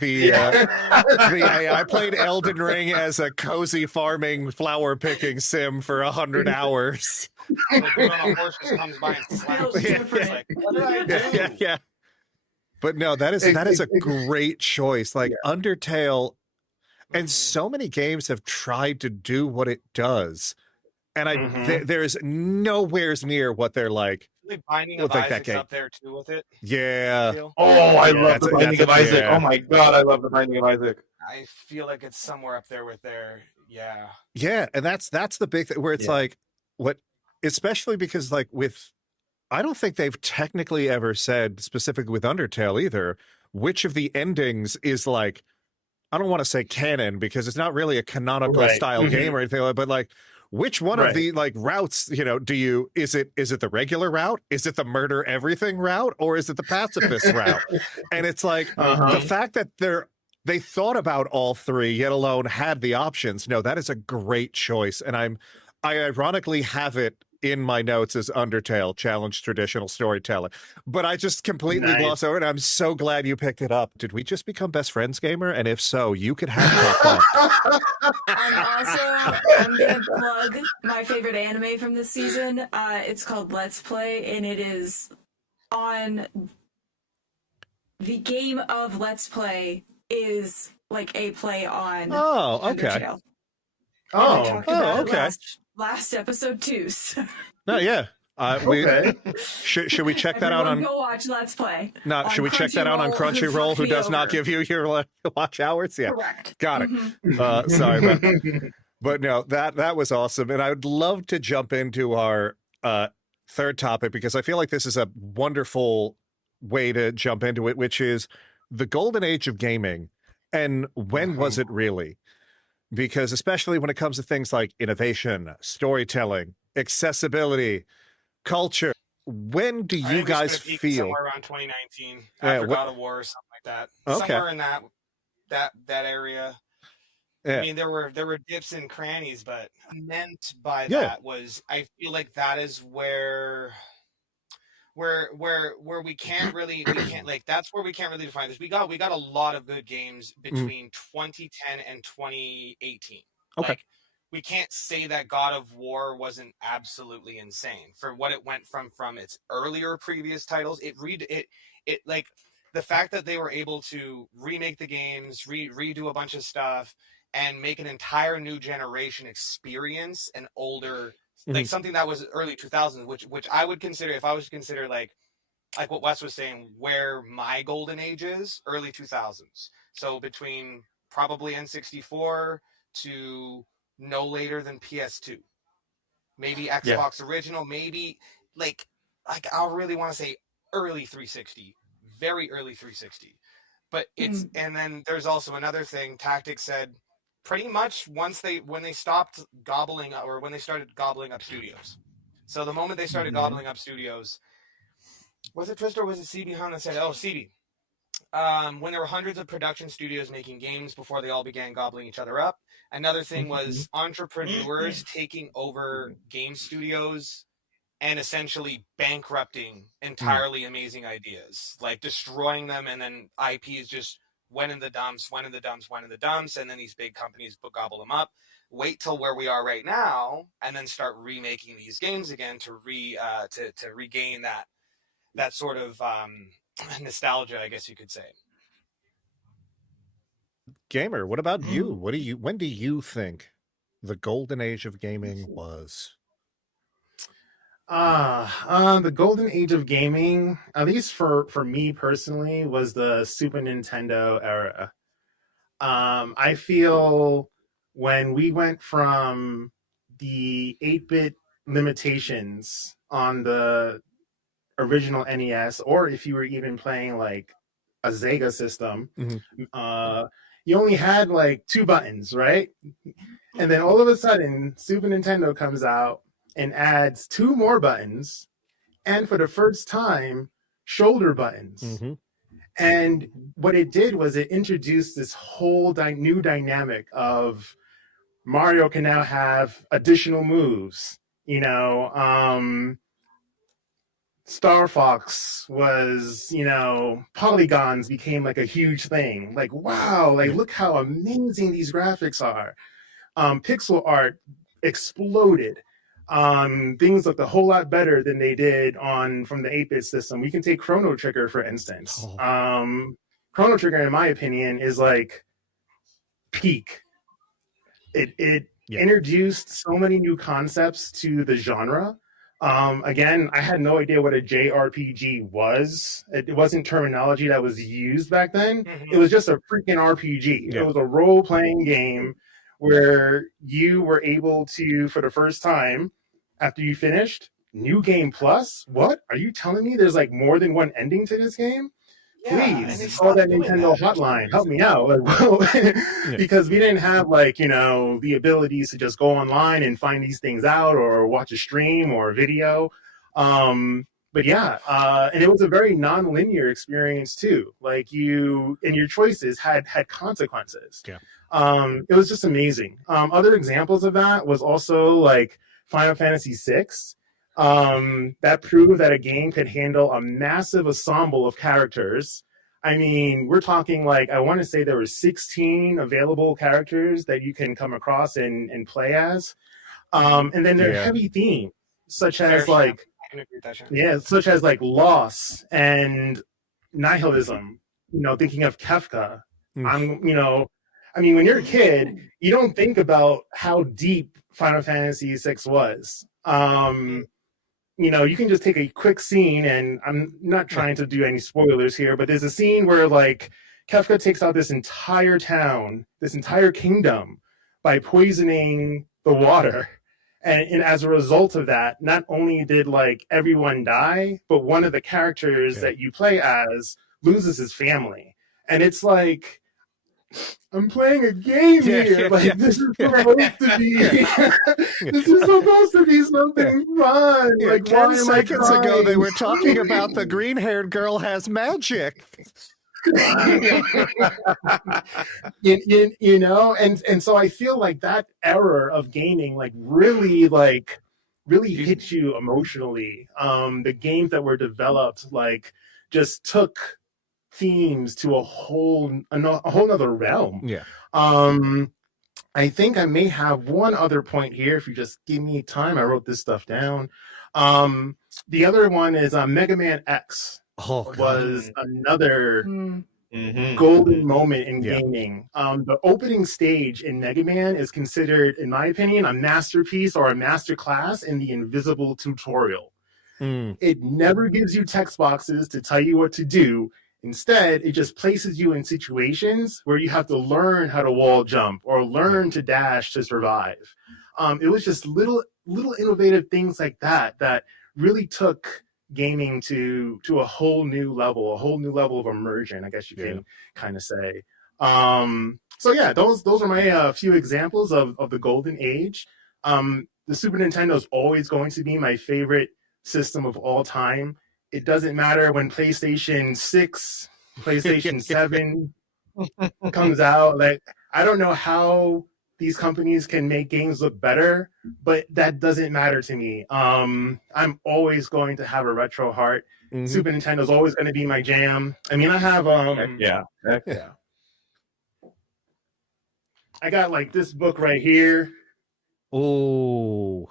played Elden Ring as a cozy farming, flower picking sim for 100 hours. Yeah. But no, that is a great choice. Like Undertale, And so many games have tried to do what it does. And there's nowhere's near what they're like. The Binding with of like that Isaac's game. up there too with it. I Yeah. feel. Oh, I Yeah, love the Binding of Isaac. yeah. Oh my god, I love the Binding of Isaac. I feel like it's somewhere up there with their Yeah, and that's the big thing where it's like what, especially because like with, I don't think they've technically ever said specifically with Undertale either, which of the endings is like, I don't want to say canon because it's not really a canonical style game or anything like that, but like which one of the like routes, you know, is it the regular route? Is it the murder everything route? Or is it the pacifist route? And it's like the fact that they thought about all three, yet alone had the options. No, that is a great choice. And I ironically have it in my notes as Undertale challenge traditional storytelling, but I just completely glossed over it. I'm so glad you picked it up. Did we just become best friends, Gamer? And if so, you could have top one. I'm gonna plug my favorite anime from this season. It's called Let's Play, and it is on the game of Let's Play is like a play on Undertale. Okay. Last episode too. So. No, yeah. Should we check that out on? Go watch Let's Play. No, should we check that out on Crunchyroll? Who does not give you your watch hours? Yeah, correct. Got it. Sorry about that. But no, that was awesome, and I would love to jump into our third topic because I feel like this is a wonderful way to jump into it, which is the golden age of gaming, and when was it really? Because especially when it comes to things like innovation, storytelling, accessibility, culture, when do you guys feel somewhere around 2019 after God of War or something like that? Somewhere in that area. I mean, there were dips and crannies, but meant by that was I feel like that is where we can't like that's where we can't really define this. We got a lot of good games between 2010 and 2018. Okay. Like, we can't say that God of War wasn't absolutely insane for what it went from its earlier previous titles. It like the fact that they were able to remake the games, redo a bunch of stuff, and make an entire new generation experience an older like something that was early 2000s, which I would consider, if I was to consider like what Wes was saying, where my golden age is, early 2000s. So between probably N64 to no later than PS2, maybe Xbox original, maybe like I'll really want to say early 360, very early 360. But it's and then there's also another thing. Tactics said pretty much when they stopped gobbling or when they started gobbling up studios. So the moment they started gobbling up studios, was it Twister or was it CB Hunt that said, oh, CB, when there were hundreds of production studios making games before they all began gobbling each other up. Another thing was entrepreneurs taking over game studios and essentially bankrupting entirely amazing ideas, like destroying them, and then IPs just went in the dumps, and then these big companies gobble them up. Wait till where we are right now, and then start remaking these games again to regain that sort of nostalgia, I guess you could say. Gamer, what about you? When do you think the golden age of gaming was? The golden age of gaming, at least for me personally, was the Super Nintendo era. I feel when we went from the 8-bit limitations on the original NES, or if you were even playing like a Sega system, you only had like 2 buttons, right? And then all of a sudden, Super Nintendo comes out and adds 2 more buttons, and for the first time, shoulder buttons. And what it did was it introduced this whole new dynamic of Mario can now have additional moves. You know, Star Fox was, polygons became like a huge thing. Like, wow, like look how amazing these graphics are. Pixel art exploded. Things looked a whole lot better than they did from the 8-bit system. We can take Chrono Trigger, for instance. Chrono Trigger, in my opinion, is like peak. It Yeah. introduced so many new concepts to the genre. Again, I had no idea what a JRPG was. It wasn't terminology that was used back then. Mhm. It was just a freaking RPG. Yeah. It was a role-playing game where you were able to, for the first time, after you finished, New Game Plus? What? Are you telling me there's like more than one ending to this game? Yeah, and they Please call stopped that doing Nintendo that. hotline. Help me out. Because we didn't have like, you know, the abilities to just go online and find these things out or watch a stream or a video. But yeah, and it was a very non-linear experience too. Like you and your choices had consequences. Yeah. It was just amazing. Other examples of that was also like Final Fantasy VI. That proved that a game could handle a massive ensemble of characters. I mean, we're talking like, I want to say there were 16 available characters that you can come across and play as. And then there are heavy themes, such as like, such as like loss and nihilism, you know, thinking of Kafka. I mean, when you're a kid, you don't think about how deep Final Fantasy VI was. You know, you can just take a quick scene, and I'm not trying to do any spoilers here, but there's a scene where like Kafka takes out this entire town, this entire kingdom by poisoning the water. And as a result of that, not only did like everyone die, but one of the characters that you play as loses his family. And it's like, I'm playing a game here. Like this is supposed to be. This is supposed to be something fun. Like 10 seconds ago, they were talking about the green-haired girl has magic. You know, and so I feel like that era of gaming really hit you emotionally. The games that were developed like just took themes to a whole nother realm. Yeah. I think I may have one other point here if you just give me time. I wrote this stuff down. The other one is Mega Man X was another golden moment in gaming. The opening stage in Mega Man is considered, in my opinion, a masterpiece or a master class in the invisible tutorial. It never gives you text boxes to tell you what to do. Instead, it just places you in situations where you have to learn how to wall jump or learn to dash to survive. It was just little innovative things like that really took gaming to a whole new level of immersion, I guess you can kind of say. So yeah, those are my few examples of the golden age. The Super Nintendo is always going to be my favorite system of all time. It doesn't matter when PlayStation 6, PlayStation 7 comes out. Like, I don't know how these companies can make games look better, but that doesn't matter to me. I'm always going to have a retro heart. Super Nintendo is always going to be my jam. I mean, I have I got like this book right here. Oh,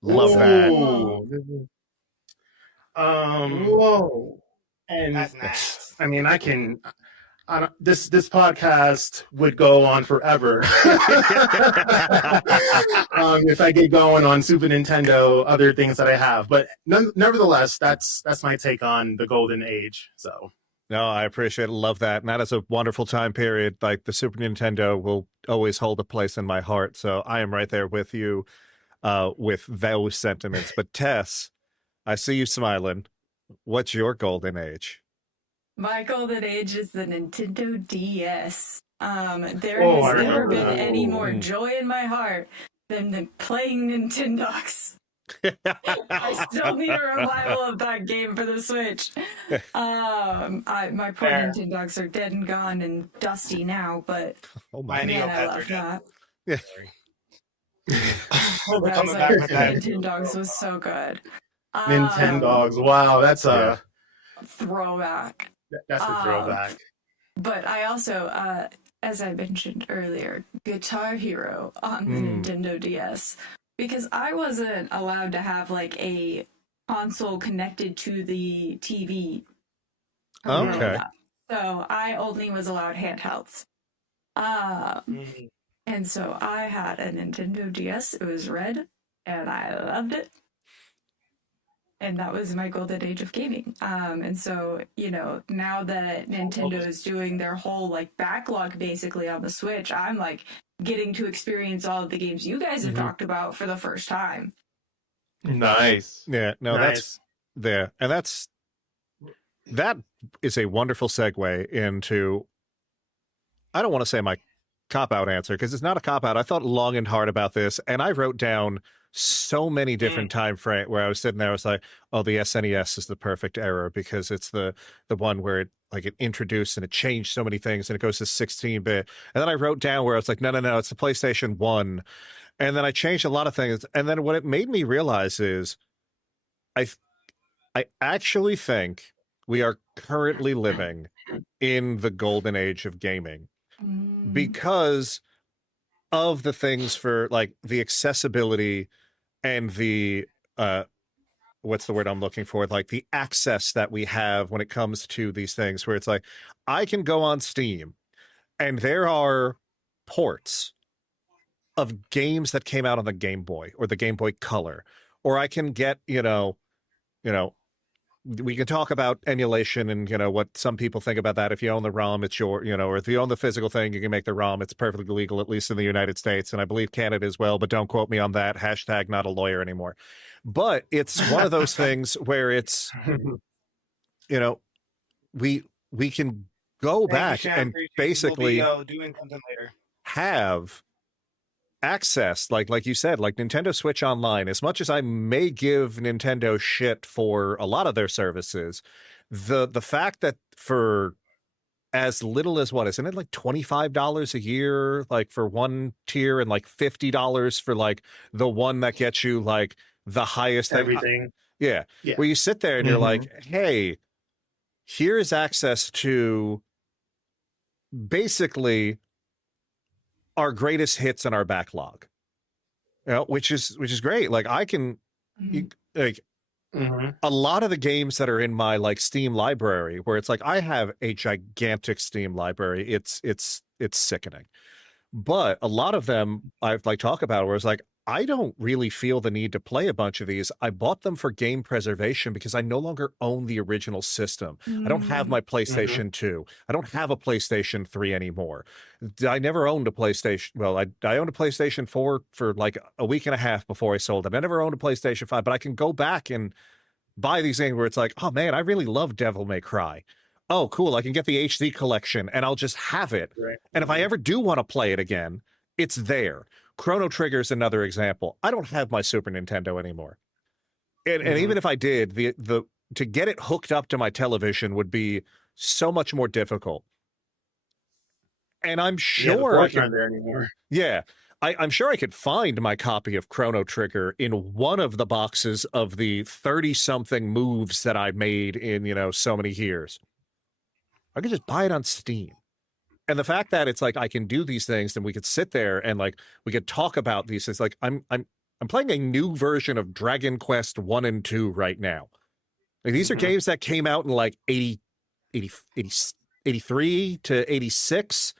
love that. Whoa. And That's nice. I mean, this podcast would go on forever. If I get going on Super Nintendo, other things that I have, but nevertheless, that's my take on the golden age. So no, I appreciate it. Love that. And that is a wonderful time period. Like the Super Nintendo will always hold a place in my heart. So I am right there with you with those sentiments. But Tess, I see you smiling. What's your golden age? My golden age is the Nintendo DS. There has never been any more joy in my heart than playing Nintendogs. I still need a revival of that game for the Switch. My poor Nintendogs are dead and gone and dusty now, but man, I love that. Yeah. Nintendogs was so good. Nintendogs, wow, that's a throwback. That's a throwback. But I also, as I mentioned earlier, Guitar Hero on the Nintendo DS. Because I wasn't allowed to have like a console connected to the TV. Okay. So I only was allowed handhelds. Um, and so I had a Nintendo DS. It was red, and I loved it. And that was my golden age of gaming. And so, now that Nintendo is doing their whole like backlog basically on the Switch, I'm like getting to experience all of the games you guys have talked about for the first time. Nice. Yeah, no, Nice. that's there. And that is a wonderful segue into, I don't want to say my cop-out answer, because it's not a cop-out. I thought long and hard about this, and I wrote down so many different time frame where I was sitting there, I was like, oh, the SNES is the perfect era because it's the one where it introduced and it changed so many things and it goes to 16-bit. And then I wrote down where I was like, no, it's the PlayStation 1. And then I changed a lot of things. And then what it made me realize is I actually think we are currently living in the golden age of gaming because of the things for like the accessibility and the what's the word I'm looking for, like the access that we have when it comes to these things, where it's like I can go on Steam and there are ports of games that came out on the Game Boy or the Game Boy Color, or I can get we can talk about emulation and what some people think about that. If you own the ROM, it's your or if you own the physical thing, you can make the ROM. It's perfectly legal, at least in the United States, and I believe Canada as well, but don't quote me on that. Hashtag not a lawyer anymore. But it's one of those things where it's we can go back and basically doing something later. have access, like you said, like Nintendo Switch Online. As much as I may give Nintendo shit for a lot of their services, the fact that for as little as what isn't it like $25 a year, like for one tier, and like $50 for like the one that gets you like the highest thing. Everything. Yeah. Where you sit there and you're like, hey, here's access to basically our greatest hits in our backlog, which is great. Like I can a lot of the games that are in my like Steam library, where it's like I have a gigantic Steam library. It's sickening. But a lot of them I've like talk about where it's like I don't really feel the need to play a bunch of these. I bought them for game preservation because I no longer own the original system. I don't have my PlayStation 2. I don't have a PlayStation 3 anymore. I never owned a PlayStation. Well, I owned a PlayStation 4 for like a week and a half before I sold it. I never owned a PlayStation 5, but I can go back and buy these things where it's like, oh man, I really love Devil May Cry. Oh, cool. I can get the HD collection and I'll just have it. Right. And if I ever do want to play it again, it's there. Chrono Trigger is another example. I don't have my Super Nintendo anymore. And even if I did, the to get it hooked up to my television would be so much more difficult. And I'm sure I can't there anymore. Yeah. I'm sure I could find my copy of Chrono Trigger in one of the boxes of the 30-something moves that I made in, so many years. I could just buy it on Steam. And the fact that it's like I can do these things and we could sit there and like we could talk about these things. Like I'm playing a new version of Dragon Quest 1 and 2 right now. Like these are games that came out in like 83 to 86.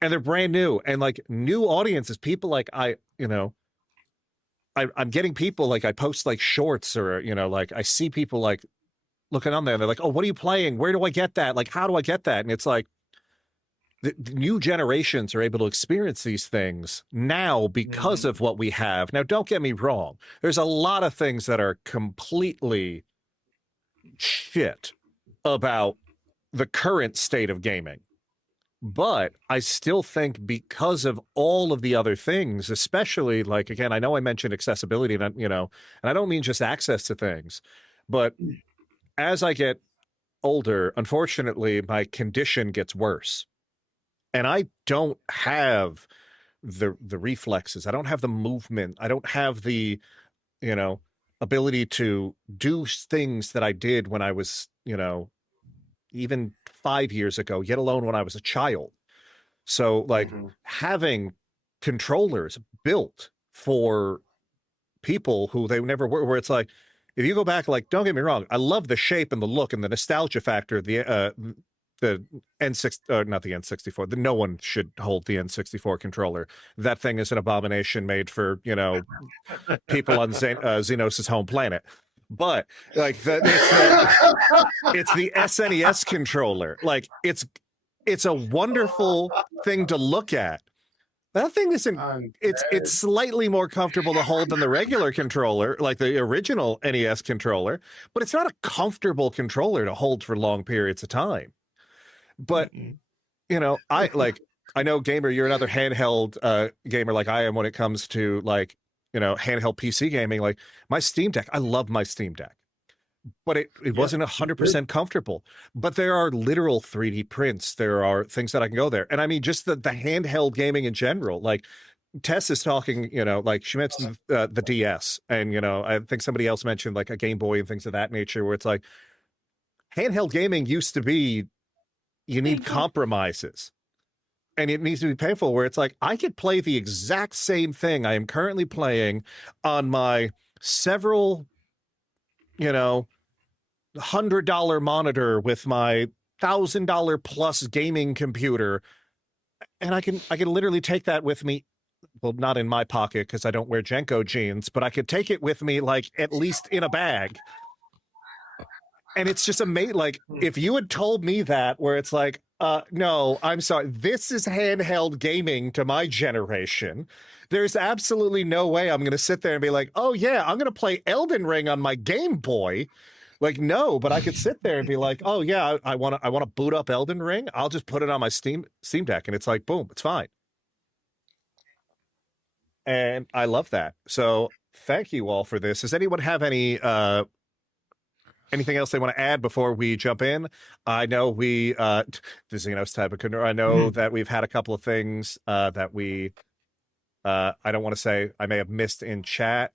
And they're brand new, and like new audiences, people like I'm getting people like I post like shorts or like I see people like looking on there and they're like, oh, what are you playing? Where do I get that? Like, how do I get that? And it's like the new generations are able to experience these things now because of what we have. Now, don't get me wrong. There's a lot of things that are completely shit about the current state of gaming. But I still think because of all of the other things, especially like, again, I know I mentioned accessibility and, and I don't mean just access to things, but as I get older, unfortunately, my condition gets worse and I don't have the reflexes. I don't have the movement. I don't have the, ability to do things that I did when I was, even 5 years ago, yet alone when I was a child. So like having controllers built for people who they never were, where it's like, if you go back, like, don't get me wrong, I love the shape and the look and the nostalgia factor, the N6, not the N64. No one should hold the N64 controller. That thing is an abomination made for, people on Xenos' home planet. But like it's the SNES controller. Like it's a wonderful thing to look at. That thing isn't. It's slightly more comfortable to hold than the regular controller, like the original NES controller. But it's not a comfortable controller to hold for long periods of time. But I know, Gamer, you're another handheld gamer like I am when it comes to handheld PC gaming. Like my Steam Deck, I love my Steam Deck, but it wasn't 100% comfortable. But there are literal 3D prints. There are things that I can go there. And I mean, just the handheld gaming in general, like Tess is talking, like she mentioned the DS, and, I think somebody else mentioned like a Game Boy and things of that nature, where it's like handheld gaming used to be, you need compromises. And it needs to be painful, where it's like, I could play the exact same thing I am currently playing on my several, $100 monitor with my $1,000 plus gaming computer. And I can literally take that with me. Well, not in my pocket because I don't wear Jenko jeans, but I could take it with me, like at least in a bag. And it's just amazing. Like, if you had told me that, where it's like, no, I'm sorry, this is handheld gaming to my generation. There's absolutely no way I'm going to sit there and be like, oh yeah, I'm going to play Elden Ring on my Game Boy. Like, no, but I could sit there and be like, oh yeah, I want to boot up Elden Ring. I'll just put it on my Steam Deck, and it's like, boom, it's fine. And I love that. So thank you all for this. Does anyone have anything else they want to add before we jump in? I know the Xenos type of I know that we've had a couple of things that we I don't want to say I may have missed in chat.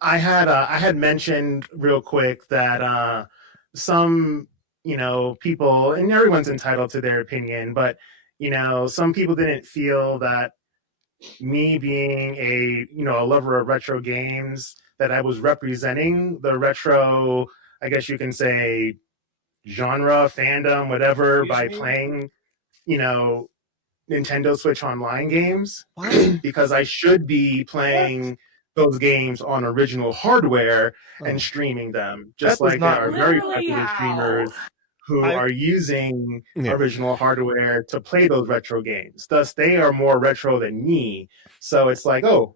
I had mentioned real quick that some people, and everyone's entitled to their opinion, but some people didn't feel that me being a lover of retro games, that I was representing the retro, I guess you can say, genre, fandom, whatever, by playing, Nintendo Switch Online games. Because I should be playing those games on original hardware and streaming them, just like there are very popular streamers who are using original hardware to play those retro games. Thus, they are more retro than me. So it's like, oh,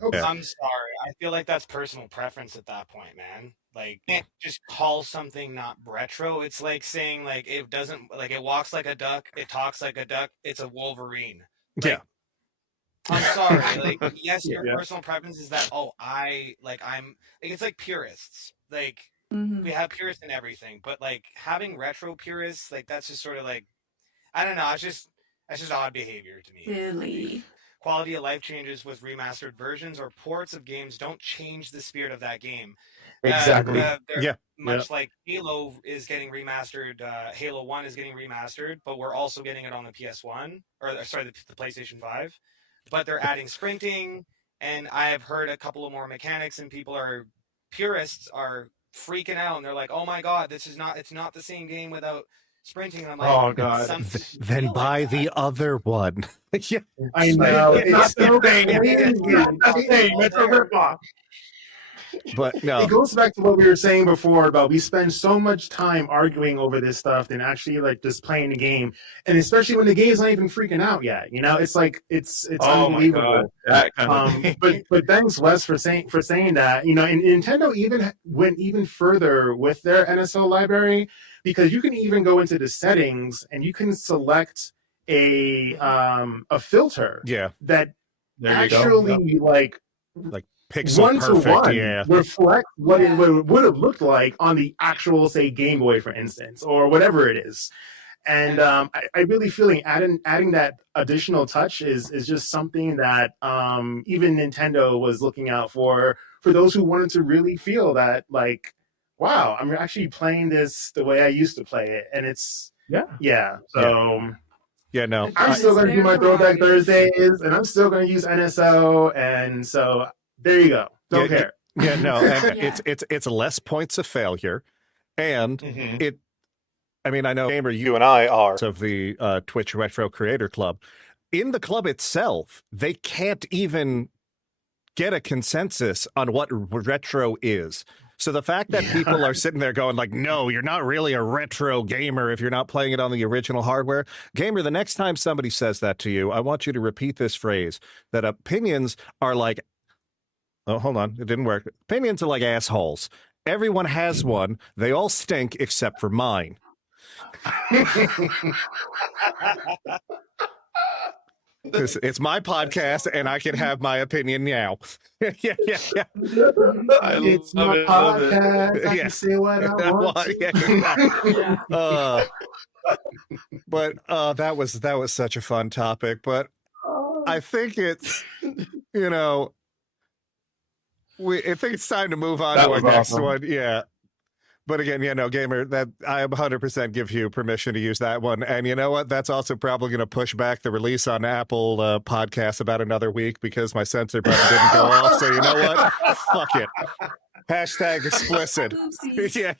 okay. I'm sorry. I feel like that's personal preference at that point, man. Like, you can't just call something not retro. It's like saying, like, it doesn't, like, it walks like a duck, it talks like a duck, it's a Wolverine. Like, I'm sorry. Like, yes, your personal preference is that, it's like purists. Like, we have purists in everything, but like having retro purists, like that's just sort of like, I don't know. That's just odd behavior to me. Really? Quality of life changes with remastered versions or ports of games don't change the spirit of that game. Exactly. Much like Halo is getting remastered, Halo 1 is getting remastered, but we're also getting it on the PS1, or sorry, the PlayStation 5. But they're adding sprinting, and I have heard a couple of more mechanics, and purists are freaking out, and they're like, oh my god, it's not the same game without sprinting. And I'm like, oh god, then buy the other one. I know, it's so it's a ripoff. But no, it goes back to what we were saying before about we spend so much time arguing over this stuff than actually like just playing the game, and especially when the game's not even freaking out yet. It's like it's unbelievable. That kind of thing. But thanks Wes for saying that. And Nintendo even went even further with their NSO library, because you can even go into the settings and you can select a filter that actually like pixel perfect, reflect what it would have looked like on the actual, say, Game Boy, for instance, or whatever it is. And I really feeling adding that additional touch is just something that even Nintendo was looking out for those who wanted to really feel that, like, wow, I'm actually playing this the way I used to play it. And it's, so... Yeah, no. I'm still going to do my Throwback Thursdays, and I'm still going to use NSO, and so... There you go. Don't care. Yeah, no. And it's less points of failure, and I mean, I know Gamer, you and I are of the Twitch Retro Creator Club. In the club itself, they can't even get a consensus on what retro is. So the fact that people are sitting there going like, no, you're not really a retro gamer if you're not playing it on the original hardware. Gamer, the next time somebody says that to you, I want you to repeat this phrase, that opinions are like, oh, hold on, it didn't work. Opinions are like assholes. Everyone has one. They all stink except for mine. It's my podcast, and I can have my opinion now. yeah. It's my podcast. I Yeah. can say what I want to. But that was such a fun topic. But I think it's, you know, I think it's time to move on to our next one. Yeah. But again, Gamer, that I 100% give you permission to use that one. And you know what? That's also probably going to push back the release on Apple Podcasts about another week because my censor button didn't go off. So you know what? Fuck it. Hashtag explicit.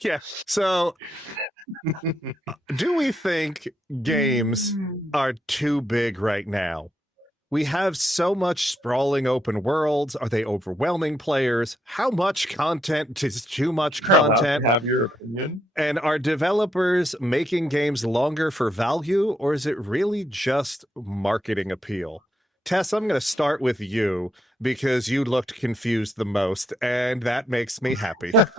yeah. So do we think games are too big right now? We have so much sprawling open worlds. Are they overwhelming players? How much content is too much content? Have your opinion. And are developers making games longer for value, or is it really just marketing appeal? Tess, I'm going to start with you because you looked confused the most, and that makes me happy. Well,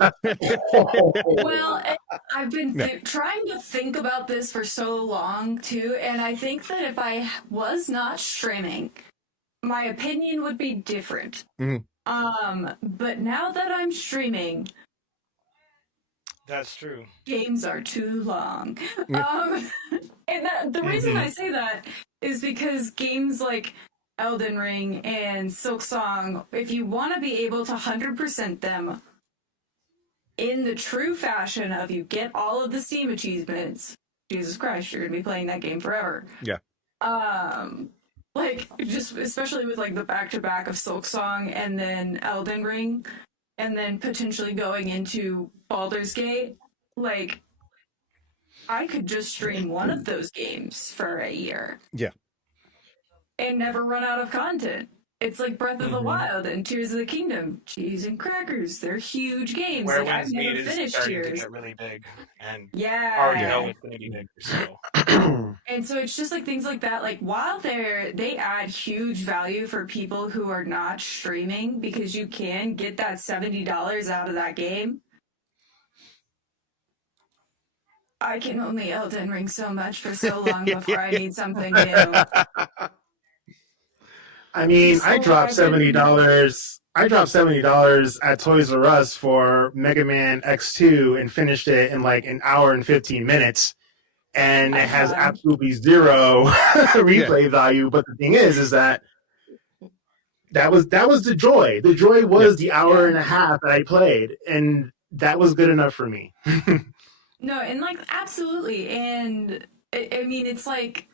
I've been trying to think about this for so long, too, and I think that if I was not streaming, my opinion would be different. But now that I'm streaming... That's true. Games are too long. And the reason I say that is because games like Elden Ring and Silksong, if you want to be able to 100% them in the true fashion of you get all of the Steam achievements, Jesus Christ, you're going to be playing that game forever. Yeah. Like, just especially with like the back-to-back of Silksong and then Elden Ring, and then potentially going into Baldur's Gate, like, I could just stream one of those games for a year. Yeah. And never run out of content. It's like Breath of the Wild and Tears of the Kingdom. Cheese and crackers. They're huge games. Where like, I've never is finished starting Tears. to get really big. And Yeah. I already know it's going to be big. So. And so it's just like things like that. Like, while they add huge value for people who are not streaming because you can get that $70 out of that game. I can only Elden Ring so much for so long before I need something new. I mean, I dropped $70. I dropped $70 at Toys R Us for Mega Man X2 and finished it in like an hour and 15 minutes. And it has absolutely zero replay value. But the thing is that was the joy. The joy was the hour and a half that I played, and that was good enough for me. No, and like absolutely, and I mean, it's like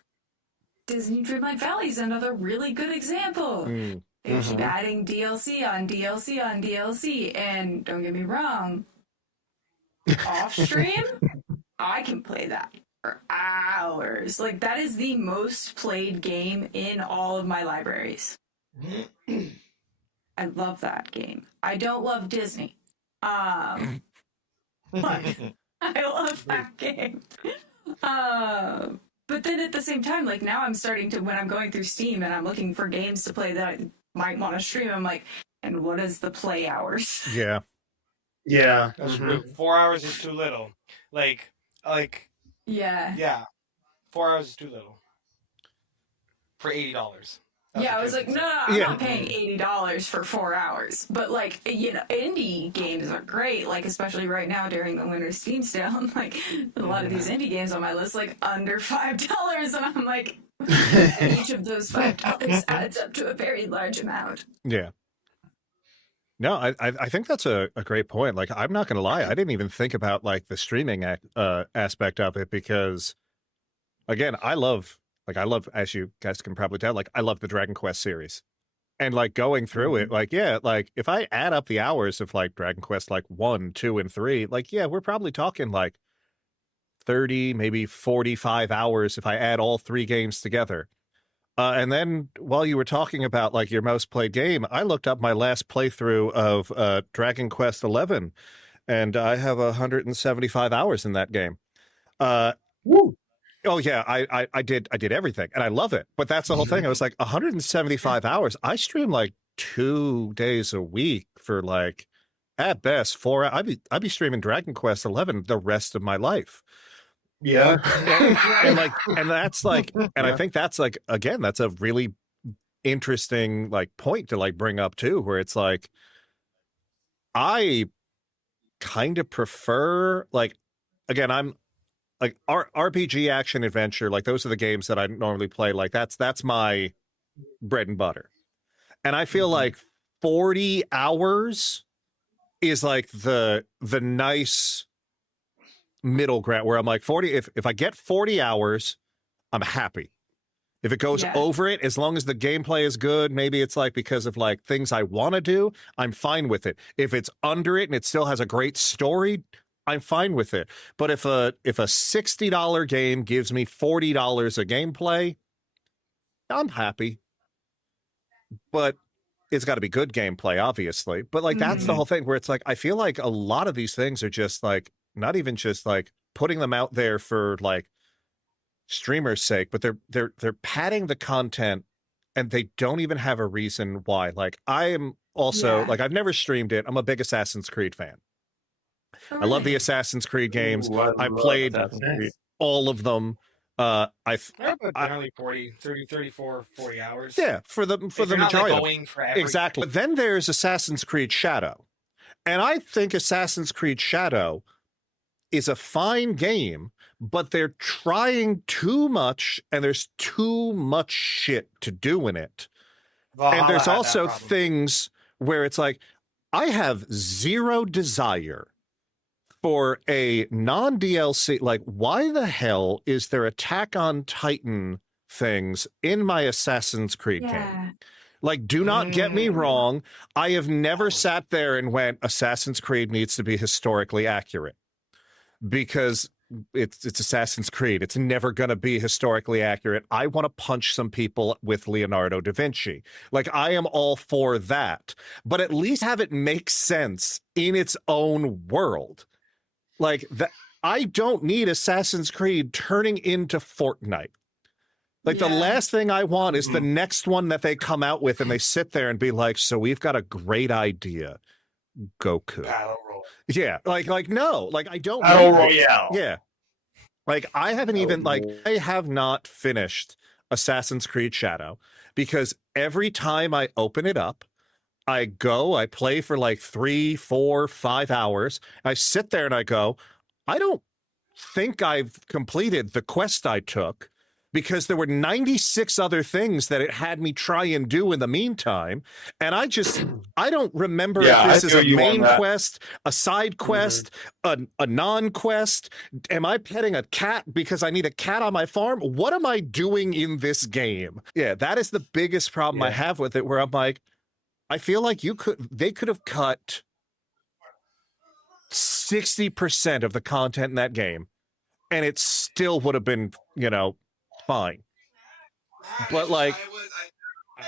Disney Dreamlight Valley is another really good example. They keep adding DLC on DLC on DLC, and don't get me wrong, off stream, I can play that for hours. Like, that is the most played game in all of my libraries. I love that game. I don't love Disney. But I love that game. But then at the same time, like, now I'm starting to, when I'm going through Steam and I'm looking for games to play that I might want to stream, I'm like, and what is the play hours? Yeah. Yeah. That's true. 4 hours is too little. Like, Yeah. 4 hours is too little. For $80. Yeah, I was like, no, I'm not paying $80 for 4 hours. But, like, you know, indie games are great, like, especially right now during the winter Steam sale. I'm like, a lot of these indie games on my list, like, under $5. And I'm like, each of those $5 adds up to a very large amount. Yeah. No, I think that's a great point. Like, I'm not going to lie. I didn't even think about, like, the streaming aspect of it because, again, I love, as you guys can probably tell, like, I love the Dragon Quest series. And, like, going through it, like, yeah, like, if I add up the hours of, like, Dragon Quest, like, 1, 2, and 3, like, yeah, we're probably talking, like, 30, maybe 45 hours if I add all 3 games together. And then while you were talking about like your most played game, I looked up my last playthrough of Dragon Quest XI, and I have 175 hours in that game. Woo. Oh yeah, I did everything, and I love it. But that's the whole thing. I was like 175 hours. I stream like 2 days a week for like at best 4 hours. I'd be streaming Dragon Quest XI the rest of my life. Yeah. and that's like, and I think that's like, again, that's a really interesting like point to like bring up too, where it's like, I kind of prefer like, again, I'm like RPG action adventure. Like those are the games that I normally play. Like that's my bread and butter. And I feel like 40 hours is like the nice middle ground where I'm like 40. If I get 40 hours, I'm happy. If it goes over it, as long as the gameplay is good, maybe it's like because of like things I want to do, I'm fine with it. If it's under it and it still has a great story, I'm fine with it. But if a $60 game gives me $40 of gameplay, I'm happy. But it's got to be good gameplay, obviously. But like that's the whole thing where it's like I feel like a lot of these things are just like not even just like putting them out there for like streamers' sake, but they're padding the content and they don't even have a reason why. Like I am also like I've never streamed it. I'm a big Assassin's Creed fan. I love the Assassin's Creed games. I played all of them. Generally 34, 40 hours. Yeah, for the majority of them. Exactly. But then there's Assassin's Creed Shadow. And I think Assassin's Creed Shadow is a fine game, but they're trying too much and there's too much shit to do in it. Valhalla and there's had also that problem. things where it's like, I have zero desire for a non-DLC. Like, why the hell is there Attack on Titan things in my Assassin's Creed game? Like, do not get me wrong. I have never sat there and went, Assassin's Creed needs to be historically accurate. Because it's Assassin's Creed. It's never going to be historically accurate. I want to punch some people with Leonardo da Vinci. Like, I am all for that. But at least have it make sense in its own world. Like, that, I don't need Assassin's Creed turning into Fortnite. Like, the last thing I want is the next one that they come out with and they sit there and be like, so we've got a great idea. Goku. Battle Royale. Yeah, like no, like I don't. Battle Royale. Yeah, like I haven't even like I have not finished Assassin's Creed Shadow because every time I open it up, I play for like 3, 4, 5 hours. I sit there and I go, I don't think I've completed the quest I took. Because there were 96 other things that it had me try and do in the meantime. And I don't remember if this is a main quest, a side quest, a non-quest. Am I petting a cat because I need a cat on my farm? What am I doing in this game? Yeah, that is the biggest problem I have with it, where I'm like, I feel like they could have cut 60% of the content in that game, and it still would have been, fine. But like,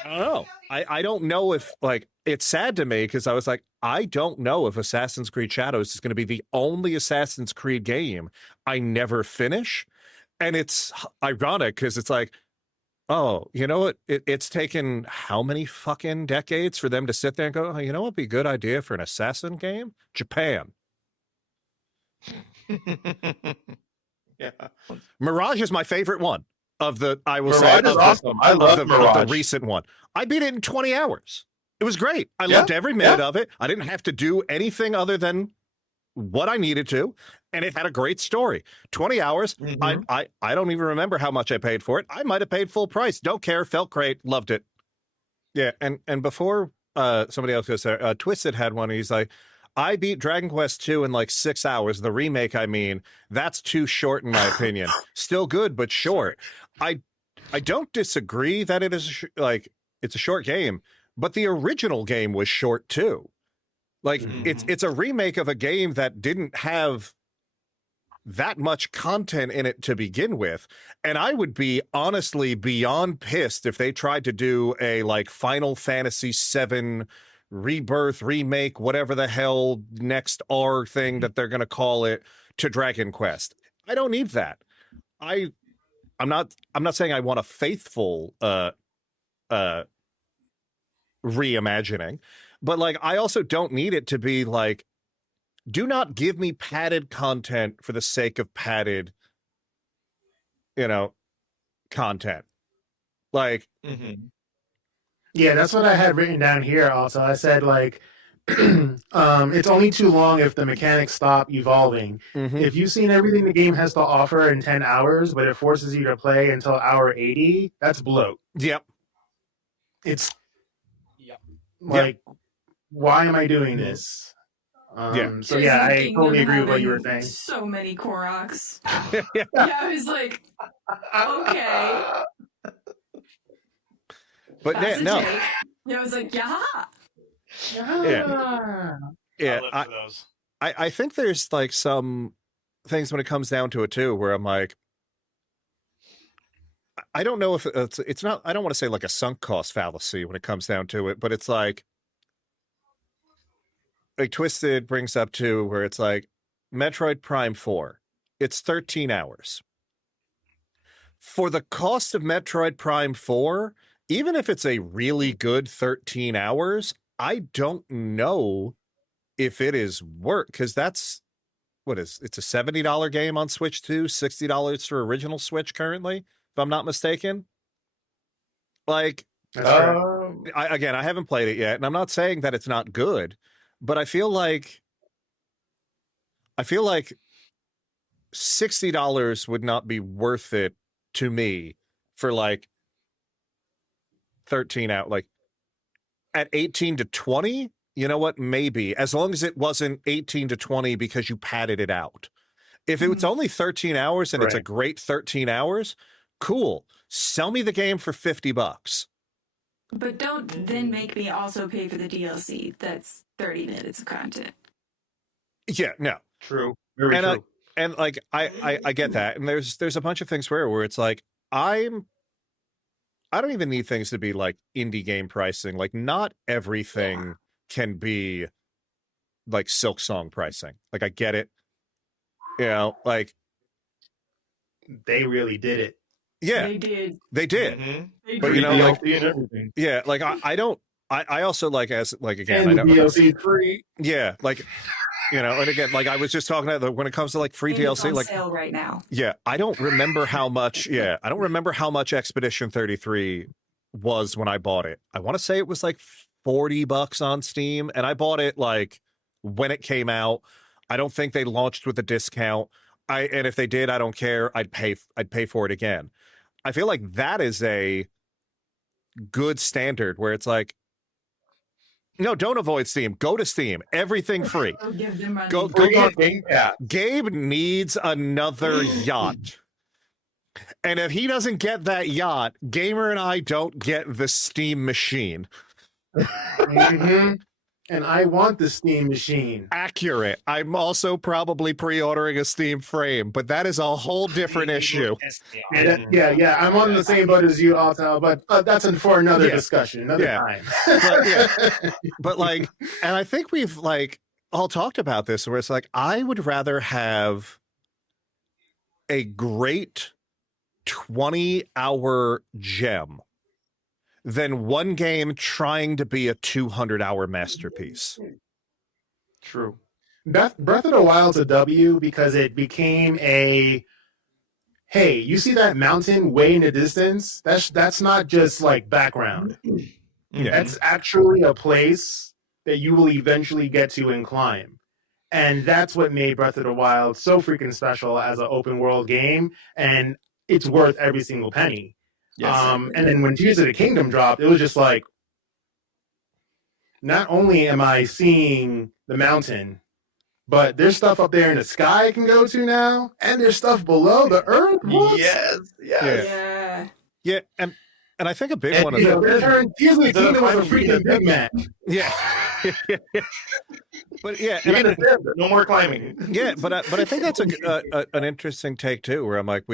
I don't know. I don't know if like, it's sad to me because I was like, I don't know if Assassin's Creed Shadows is going to be the only Assassin's Creed game I never finish. And it's ironic because it's like, oh, you know what? It's taken how many fucking decades for them to sit there and go, oh, you know what would be a good idea for an Assassin game? Japan. Yeah. Mirage is my favorite one. Of the, I will Mirage say, is awesome. I love Mirage. Of the recent one. I beat it in 20 hours. It was great. I loved every minute of it. I didn't have to do anything other than what I needed to, and it had a great story. 20 hours. I don't even remember how much I paid for it. I might have paid full price. Don't care. Felt great. Loved it. Yeah, and before somebody else goes there, Twisted had one. He's like, I beat Dragon Quest 2 in like 6 hours. The remake, I mean, that's too short in my opinion. Still good, but short. I don't disagree that it is it's a short game, but the original game was short too. Like it's a remake of a game that didn't have that much content in it to begin with. And I would be honestly beyond pissed if they tried to do a like Final Fantasy VII rebirth, remake, whatever the hell next R thing that they're going to call it, to Dragon Quest. I don't need that. I'm not saying I want a faithful reimagining, but like I also don't need it to be like, do not give me padded content for the sake of padded, content. Like, Yeah, that's what I had written down here also. I said, like, it's only too long if the mechanics stop evolving. If you've seen everything the game has to offer in 10 hours, but it forces you to play until hour 80, that's bloat. Yep. It's like, why am I doing this? So yeah, I totally agree with what you were saying. So many Koroks. Yeah, I was like, okay. But no. Yeah, I was like, yeah. I think there's like some things when it comes down to it too, where I'm like, I don't know if it's not, I don't want to say like a sunk cost fallacy when it comes down to it, but it's like Twisted brings up too, where it's like Metroid Prime 4, it's 13 hours. For the cost of Metroid Prime 4, even if it's a really good 13 hours, I don't know if it is worth, because it's a $70 game on Switch too, $60 for original Switch currently, if I'm not mistaken. Like, I haven't played it yet, and I'm not saying that it's not good, but I feel like $60 would not be worth it to me for like 13 out, like at 18 to 20, you know what? Maybe, as long as it wasn't 18 to 20 because you padded it out. If it was only 13 hours and it's a great 13 hours, cool. Sell me the game for $50. But don't then make me also pay for the DLC. That's 30 minutes of content. Yeah, no. True. Very true. And like I get that. And there's a bunch of things where it's like I don't even need things to be like indie game pricing. Like not everything can be like Silk Song pricing. Like I get it. Like they really did it. Yeah. They did. They did. Mm-hmm. But like and everything. Yeah, like I also like, as like, again, and I know DLC free. Yeah, like and again, like I was just talking about when it comes to like free DLC, it's on like sale right now. Yeah, I don't remember how much Expedition 33 was when I bought it. I want to say it was like $40 on Steam, and I bought it like when it came out. I don't think they launched with a discount. And if they did, I don't care. I'd pay for it again. I feel like that is a good standard where it's like, no, don't avoid Steam. Go to Steam. Everything free. Give them money. Go Gabe needs another yacht. And if he doesn't get that yacht, Gamer and I don't get the Steam machine. And I want the Steam machine. Accurate. I'm also probably pre-ordering a Steam frame, but that is a whole different issue. Yeah. I'm on the same boat as you, Alto, but that's for another discussion, another time. But like, and I think we've like all talked about this, where it's like, I would rather have a great 20-hour gem than one game trying to be a 200-hour masterpiece. True. Breath of the Wild's a W because it became a, hey, you see that mountain way in the distance? That's not just like background. Yeah. That's actually a place that you will eventually get to and climb. And that's what made Breath of the Wild so freaking special as an open world game. And it's worth every single penny. Yes. And then when Tears of the Kingdom dropped, it was just like, not only am I seeing the mountain, but there's stuff up there in the sky I can go to now, and there's stuff below the earth. What? Yeah. And I think a big one of them. Tears of the Kingdom was a freaking Big Mac. Yeah. But yeah, You can ascend, but no more climbing. yeah, but I think that's an interesting take too, where I'm like,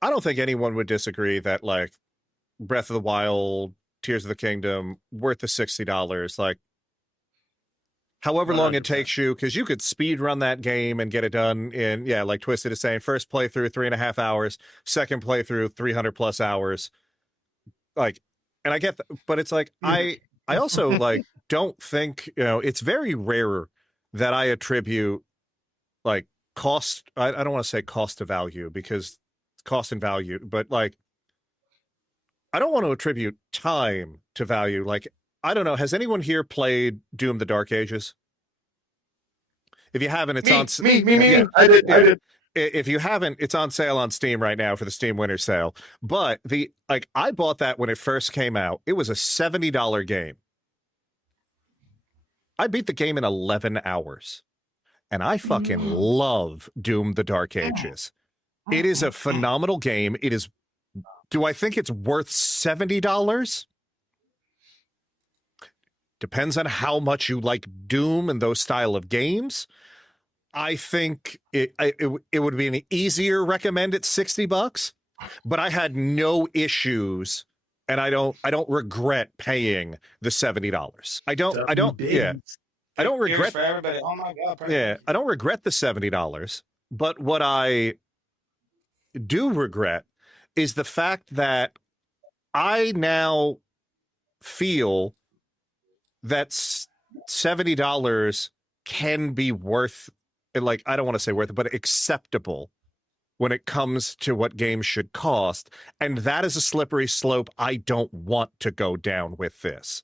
I don't think anyone would disagree that like Breath of the Wild, Tears of the Kingdom, worth the $60. Like, however long it 100%. takes you, because you could speed run that game and get it done in, yeah, like Twisted is saying, first playthrough 3.5 hours, second playthrough 300 plus hours. Like, and I get that, but it's like I also like don't think, it's very rare that I attribute like cost. I don't want to say cost to value, because cost and value, but like I don't want to attribute time to value. Like, I don't know. Has anyone here played Doom: The Dark Ages? If you haven't, it's on. Me. Yeah. I did. If you haven't, it's on sale on Steam right now for the Steam Winter Sale. But I bought that when it first came out. It was a $70 game. I beat the game in 11 hours. And I fucking love Doom: The Dark Ages. It is a phenomenal game. It is. Do I think it's worth $70? Depends on how much you like Doom and those style of games. I think it would be an easier recommend at $60, but I had no issues, and I don't regret paying the $70. I don't regret for everybody. Oh my god! Yeah, I don't regret the $70, but what I do regret is the fact that I now feel that $70 can be worth, like, I don't want to say worth it, but acceptable when it comes to what games should cost. And that is a slippery slope I don't want to go down with this.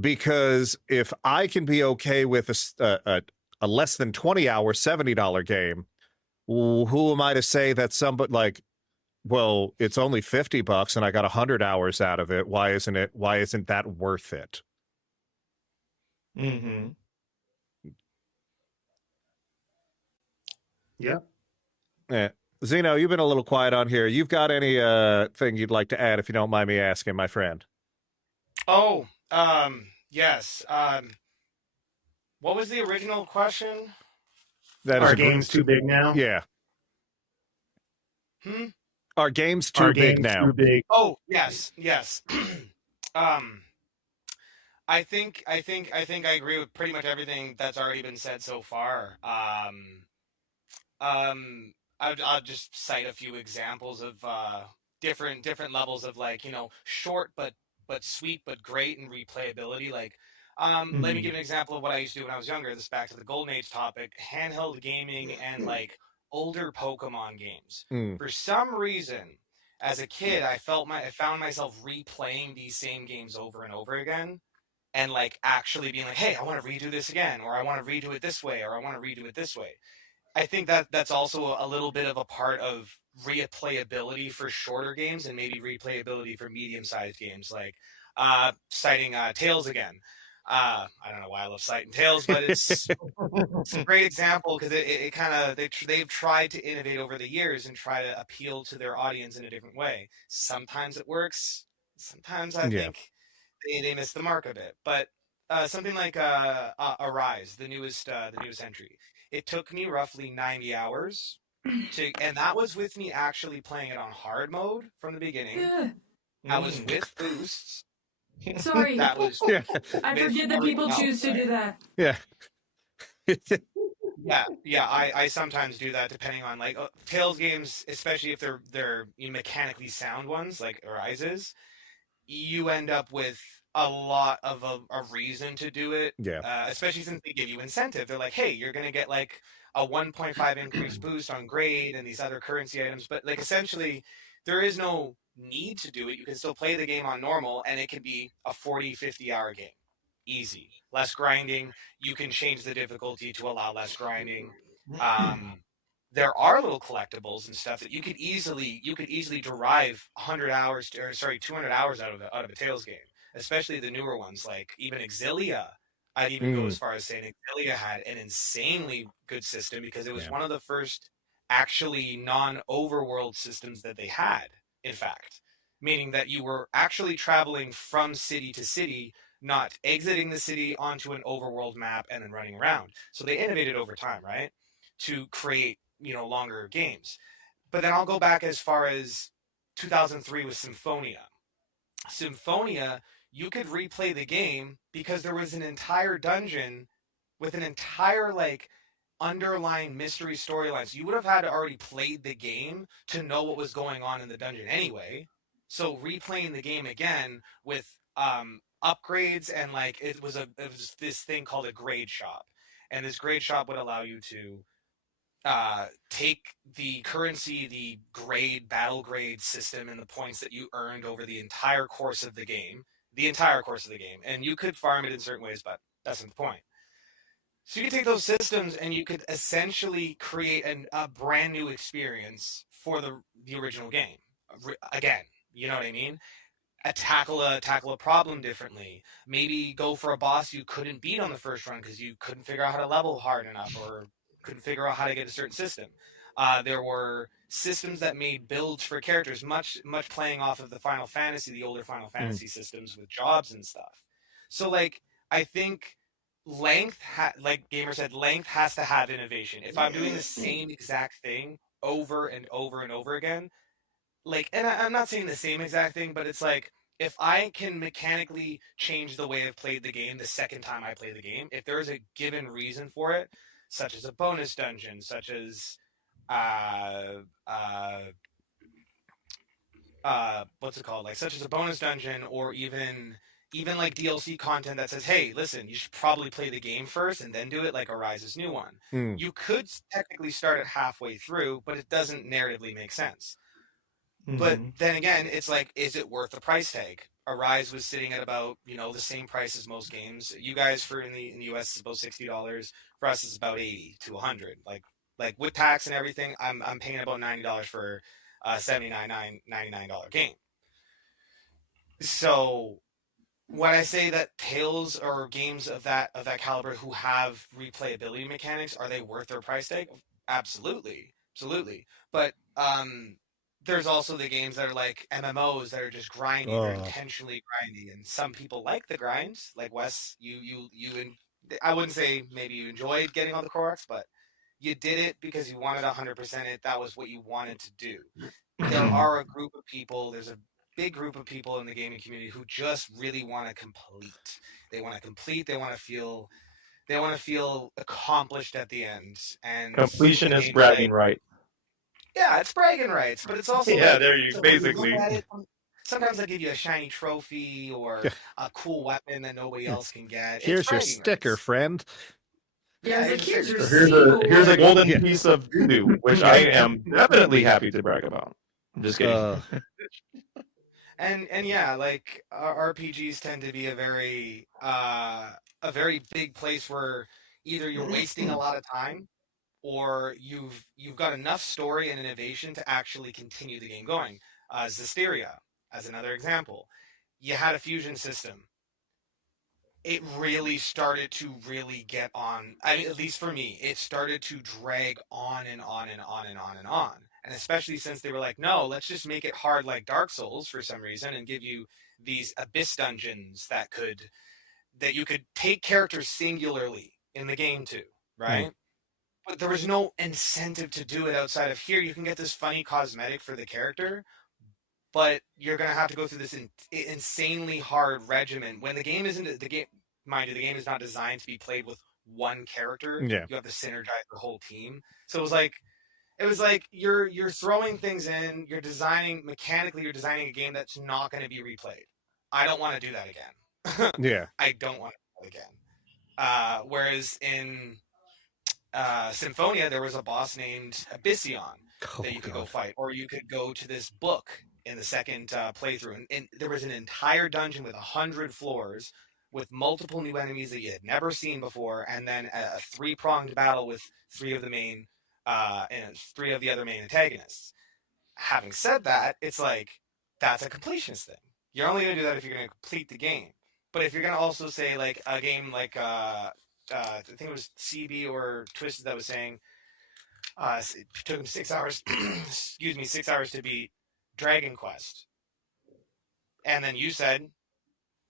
Because if I can be okay with a less than 20-hour $70 game, who am I to say that somebody like, well, it's only $50 and I got 100 hours out of it. Why isn't that worth it? Mm-hmm. Yeah. Yeah. Zeno, you've been a little quiet on here. You've got any thing you'd like to add, if you don't mind me asking, my friend? Oh, yes. What was the original question? Are games too big now? Yeah. Are games too big now? Too big? Oh, yes. I think I agree with pretty much everything that's already been said so far. I'll just cite a few examples of different levels of, like, short but sweet but great and replayability. Like, let me give an example of what I used to do when I was younger. This is back to the Golden Age topic: handheld gaming and like older Pokemon games. For some reason, as a kid, I found myself replaying these same games over and over again, and like actually being like, hey, I want to redo this again, or I want to redo it this way, or I want to redo it this way. I think that's also a little bit of a part of replayability for shorter games, and maybe replayability for medium-sized games, like citing Tales again. I don't know why I love citing Tales, but it's a great example, because it kind of they've tried to innovate over the years and try to appeal to their audience in a different way. Sometimes it works. Sometimes I think they miss the mark a bit. But something like Arise, the newest entry, it took me roughly 90 hours and that was with me actually playing it on hard mode from the beginning. Yeah. I was with boosts. Sorry. That was. I forget that people choose to do that. Yeah. Yeah. I sometimes do that, depending on, like, Tales games, especially if they're mechanically sound ones like Arises. You end up with a lot of a reason to do it. Yeah. Especially since they give you incentive. They're like, hey, you're gonna get like a 1.5 increase boost on grade and these other currency items, but like essentially there is no need to do it. You can still play the game on normal, and it can be a 40-50 hour game. Easy. Less grinding. You can change the difficulty to allow less grinding. There are little collectibles and stuff that you could easily derive 200 hours out of a Tales game, especially the newer ones, like even Exilia. I'd even go as far as saying Exilia had an insanely good system, because it was one of the first actually non-overworld systems that they had, in fact. Meaning that you were actually traveling from city to city, not exiting the city onto an overworld map and then running around. So they innovated over time, right, to create, longer games. But then I'll go back as far as 2003 with Symphonia. Symphonia, you could replay the game because there was an entire dungeon with an entire underlying mystery storyline. So you would have had to already played the game to know what was going on in the dungeon anyway. So replaying the game again with upgrades and it was this thing called a grade shop, and this grade shop would allow you to take the currency, the battle grade system, and the points that you earned over the entire course of the game, and you could farm it in certain ways, but that's not the point. So you could take those systems and you could essentially create a brand new experience for the original game. Again, you know what I mean? Tackle a problem differently. Maybe go for a boss you couldn't beat on the first run because you couldn't figure out how to level hard enough or couldn't figure out how to get a certain system. There were systems that made builds for characters, much playing off of the older Final Fantasy systems with jobs and stuff. So I think length, like Gamer said, length has to have innovation. If I'm doing the same exact thing over and over and over again, and I'm not saying the same exact thing, but it's if I can mechanically change the way I've played the game the second time I play the game, if there is a given reason for it, such as a bonus dungeon, such as what's it called? Such as a bonus dungeon, or even DLC content that says, hey, listen, you should probably play the game first and then do it, like Arise's new one. You could technically start it halfway through, but it doesn't narratively make sense. But then again, it's is it worth the price tag? Arise was sitting at about, the same price as most games. You guys in the US is about $60. For us, it's about $80 to $100. Like with tax and everything, I'm paying about $90 for a $99 game. So when I say that tales or games of that caliber who have replayability mechanics, are they worth their price tag? Absolutely. But there's also the games that are like MMOs that are just grinding or intentionally grinding, and some people like the grinds. Like Wes, I wouldn't say maybe you enjoyed getting all the Koroks, but you did it because you wanted 100% it. That was what you wanted to do. There are a group of people. There's a big group of people in the gaming community who just really want to complete. They want to complete. They want to feel accomplished at the end. And completion is bragging right. Yeah, it's bragging rights, but it's also there you basically. Sometimes they'll give you a shiny trophy or a cool weapon that nobody else can get. Here's your sticker, rights. Friend. Yeah, here's a golden piece of doo-doo, which I am definitely happy to brag about. I'm just kidding. And yeah, RPGs tend to be a very big place where either you're wasting a lot of time, or you've got enough story and innovation to actually continue the game going. Zestiria, as another example, you had a fusion system. It really started to get on. At least for me, it started to drag on and on and on and on and on. And especially since they were like, no, let's just make it hard like Dark Souls for some reason and give you these abyss dungeons that you could take characters singularly in the game too, right? But there was no incentive to do it outside of here. You can get this funny cosmetic for the character, but you're going to have to go through this insanely hard regimen. When the game isn't, mind you, the game is not designed to be played with one character. Yeah. You have to synergize the whole team. So it was like you're throwing things in, you're designing a game that's not going to be replayed. I don't want to do that again. Yeah. I don't want to do that again. Whereas in Symphonia, there was a boss named Abyssion that you could go fight, or you could go to this book in the second playthrough, and there was an entire dungeon with 100 floors with multiple new enemies that you had never seen before, and then a 3-pronged battle with 3 of the other main antagonists. Having said that, it's that's a completionist thing. You're only going to do that if you're going to complete the game. But if you're going to also say a game I think it was CB or Twisted that was saying it took him 6 hours 6 hours to beat Dragon Quest, and then you said,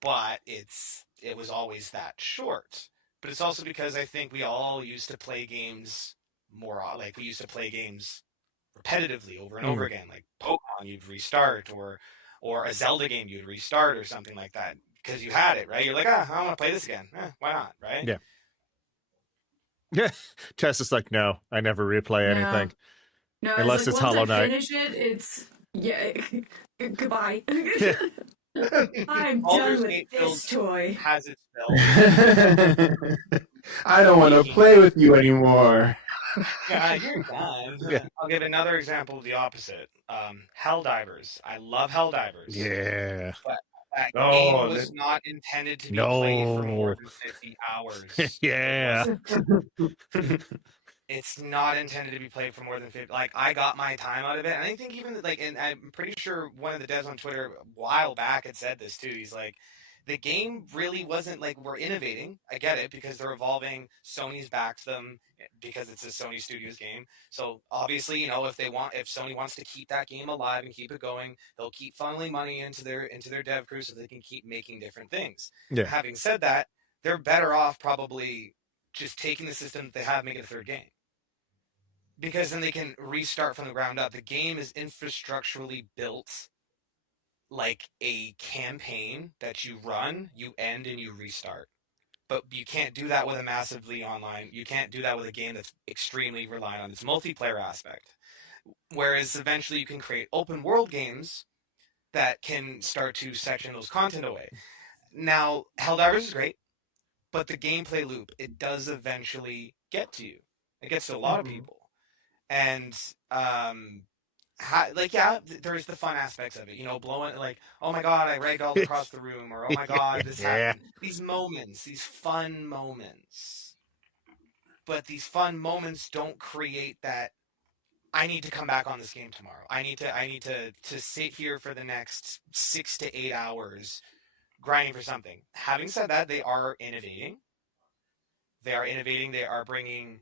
but it's it was always that short. But it's also because I think we all used to play games more, like we used to play games repetitively over and over again, like Pokemon, you'd restart, or a Zelda game, you'd restart, or something like that, because you had it, right? You're like, I want to play this again. Why not, right? Yeah. Yeah. Tess is like, no, I never replay anything. No, unless it's Hollow Knight. Once I finish it, it's goodbye. I'm Baldur's done Gate with this toy. has its fill. I don't want to play with you anymore. Yeah, you're done. Yeah. I'll give another example of the opposite. Helldivers. I love Helldivers. Yeah. But that game was not intended to be played for more than 50 hours. Yeah. It's not intended to be played for more than 50. Like, I got my time out of it. And I think even, like, and I'm pretty sure one of the devs on Twitter a while back had said this too. He's like, the game really wasn't like, we're innovating. I get it, because they're evolving. Sony's backs them because it's a Sony Studios game. So obviously, you know, if Sony wants to keep that game alive and keep it going, they'll keep funneling money into their dev crew so they can keep making different things. Yeah. Having said that, they're better off probably just taking the system that they have, make it a third game. Because then they can restart from the ground up. The game is infrastructurally built like a campaign that you run, you end, and you restart. But you can't do that with a massively online. You can't do that with a game that's extremely reliant on its multiplayer aspect. Whereas eventually you can create open world games that can start to section those content away. Now, Helldivers is great, but the gameplay loop, it does eventually get to you. It gets to a lot of people. And there's the fun aspects of it, you know, blowing, like, oh my god, I ragdolled across the room, or oh my god, this happened. These moments, these fun moments. But these fun moments don't create that, I need to come back on this game tomorrow. I need to sit here for the next 6 to 8 hours grinding for something. Having said that, they are innovating. They are bringing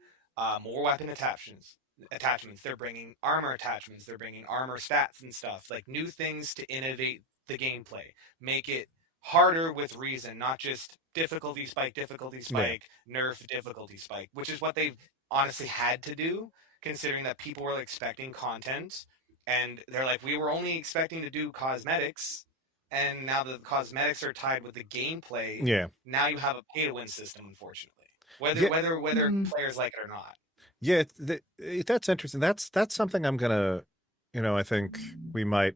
more weapon attachments. They're bringing armor attachments. They're bringing armor stats and stuff, like new things to innovate the gameplay, make it harder with reason, not just difficulty spike, nerf difficulty spike, which is what they've honestly had to do, considering that people were expecting content, and they're like, we were only expecting to do cosmetics, and now the cosmetics are tied with the gameplay. Now you have a pay to win system, unfortunately, whether players like it or not. Yeah, that's interesting. That's something I'm gonna, I think we might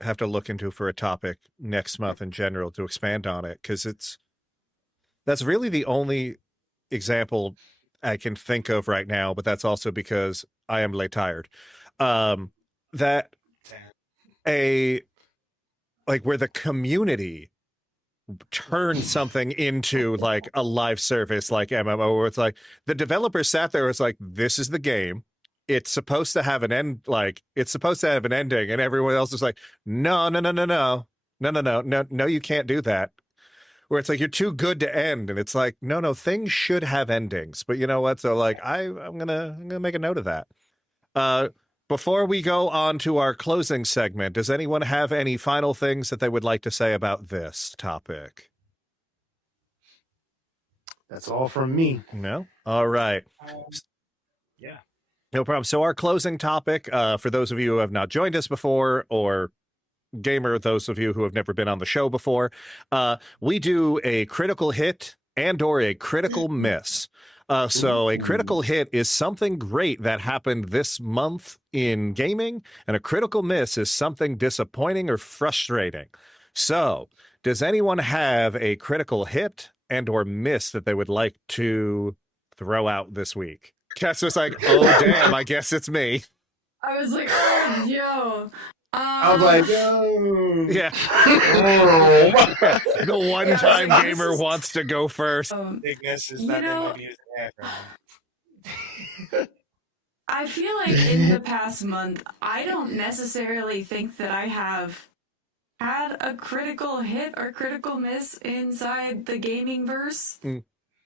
have to look into for a topic next month in general to expand on it, because that's really the only example I can think of right now. But that's also because I am late tired. That where the community turn something into like a live service like MMO, where it's like the developer sat there, it's like, this is the game, it's supposed to have an end, like it's supposed to have an ending, and everyone else is like, no, you can't do that. Where it's like, you're too good to end, and it's like, no, things should have endings. But you know what, so like I'm gonna make a note of that. Before we go on to our closing segment, does anyone have any final things that they would like to say about this topic? That's all from me. No? All right. Yeah. No problem. So our closing topic, for those of you who have not joined us before, or gamer, those of you who have never been on the show before, we do a critical hit and or a critical miss. So a critical hit is something great that happened this month in gaming, and a critical miss is something disappointing or frustrating. So does anyone have a critical hit and or miss that they would like to throw out this week? Tess was like, oh, damn, I guess it's me. I was like, oh, yo. I was like, oh. Yeah. The one-time gamer wants to go first. Big miss is that they might be using the acronym. I feel like in the past month, I don't necessarily think that I have had a critical hit or critical miss inside the gaming verse.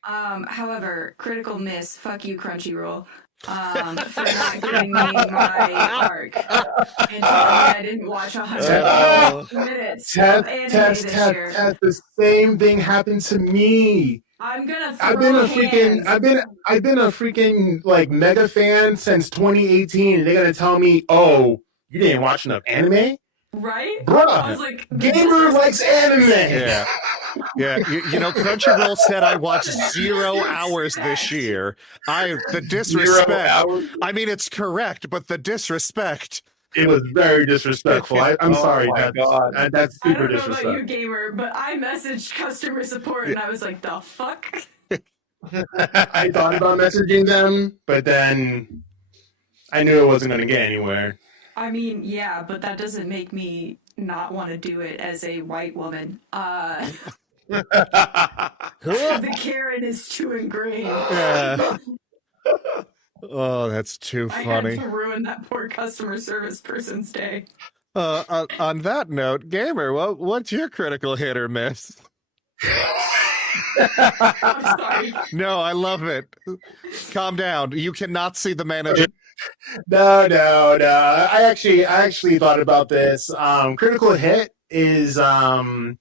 However, critical miss. Fuck you, Crunchyroll. For not giving me my arc and telling me I didn't watch 100 minutes of anime this year. The same thing happened to me. I'm gonna I've been a hands. freaking like mega fan since 2018, and they're gonna tell me, "Oh, you didn't watch enough anime, right?" bruh." I was like, Gamer likes anime. Yeah. Yeah, you know, Crunchyroll said I watched 0 hours this year. The disrespect. 0 hours? I mean, it's correct, but the disrespect. It was very disrespectful. I'm sorry. My God. That's I super don't know disrespectful. about you, Gamer, but I messaged customer support and I was like, the fuck? I thought about messaging them, but then I knew it wasn't going to get anywhere. I mean, yeah, but that doesn't make me not want to do it as a white woman. The Karen is too ingrained. Yeah. Oh, that's too funny. I had to ruin that poor customer service person's day. On that note, Gamer, what's your critical hit or miss? I'm sorry. No, I love it. Calm down. You cannot see the manager. No. I actually thought about this. Critical hit is for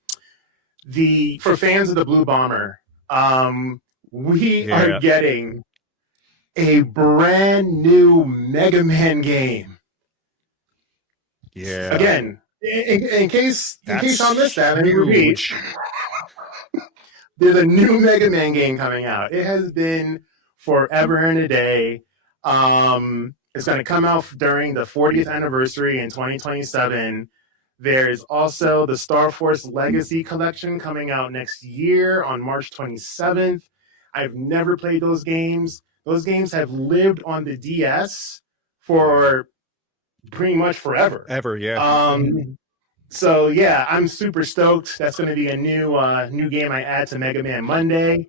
fans of the Blue Bomber. We are getting a brand new Mega Man game. Yeah. Again, in case I missed that, let me repeat. There's a new Mega Man game coming out. It has been forever and a day. It's going to come out during the 40th anniversary in 2027. There's also the Star Force Legacy Collection coming out next year on March 27th. I've never played those games. Those games have lived on the DS for pretty much forever. Ever, yeah. So yeah, I'm super stoked. That's going to be a new game I add to Mega Man Monday.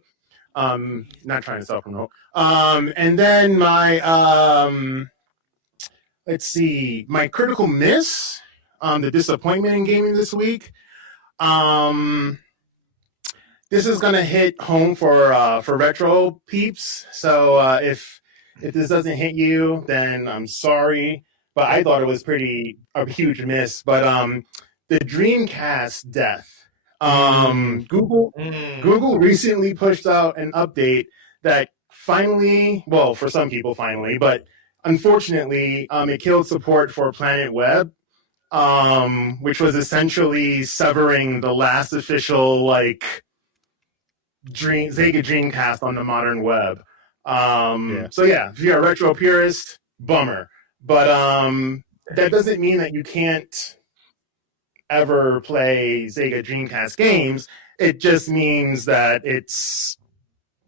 Not trying to self-promote. And then my let's see, my critical miss, the disappointment in gaming this week. This is gonna hit home for retro peeps. So if this doesn't hit you, then I'm sorry. But I thought it was a huge miss. But the Dreamcast death. Google recently pushed out an update that finally, well, for some people finally, but unfortunately, it killed support for Planet Web, which was essentially severing the last official Sega Dreamcast on the modern web. So yeah, if you're a retro purist, bummer. But that doesn't mean that you can't ever play Sega Dreamcast games. It just means that it's,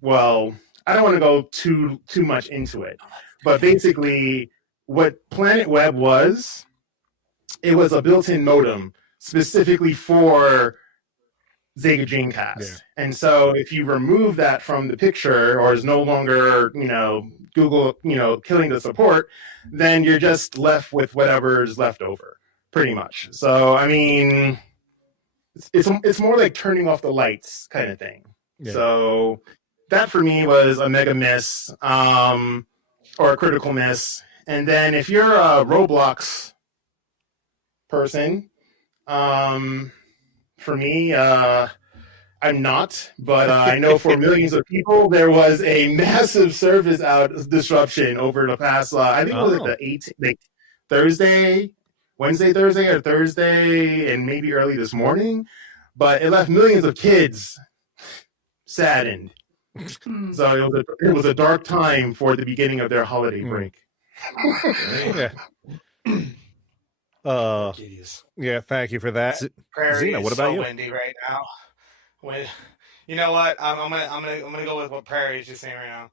well, I don't want to go too much into it. But basically, what Planet Web was, it was a built-in modem specifically for Sega Dreamcast. Yeah. And so if you remove that from the picture, or is no longer, Google, killing the support, then you're just left with whatever's left over, pretty much. So, I mean, it's more like turning off the lights kind of thing. Yeah. So that for me was a mega miss, or a critical miss. And then if you're a Roblox person, for me, I'm not, but I know for millions of people, there was a massive service disruption over the past, I think it was Wednesday, Thursday, or Thursday, and maybe early this morning. But it left millions of kids saddened. So it was a dark time for the beginning of their holiday break. Yeah. Yeah, thank you for that. Prairie Zena, what is about so you? windy right now. You know what? I'm gonna go with what Prairie is just saying right now.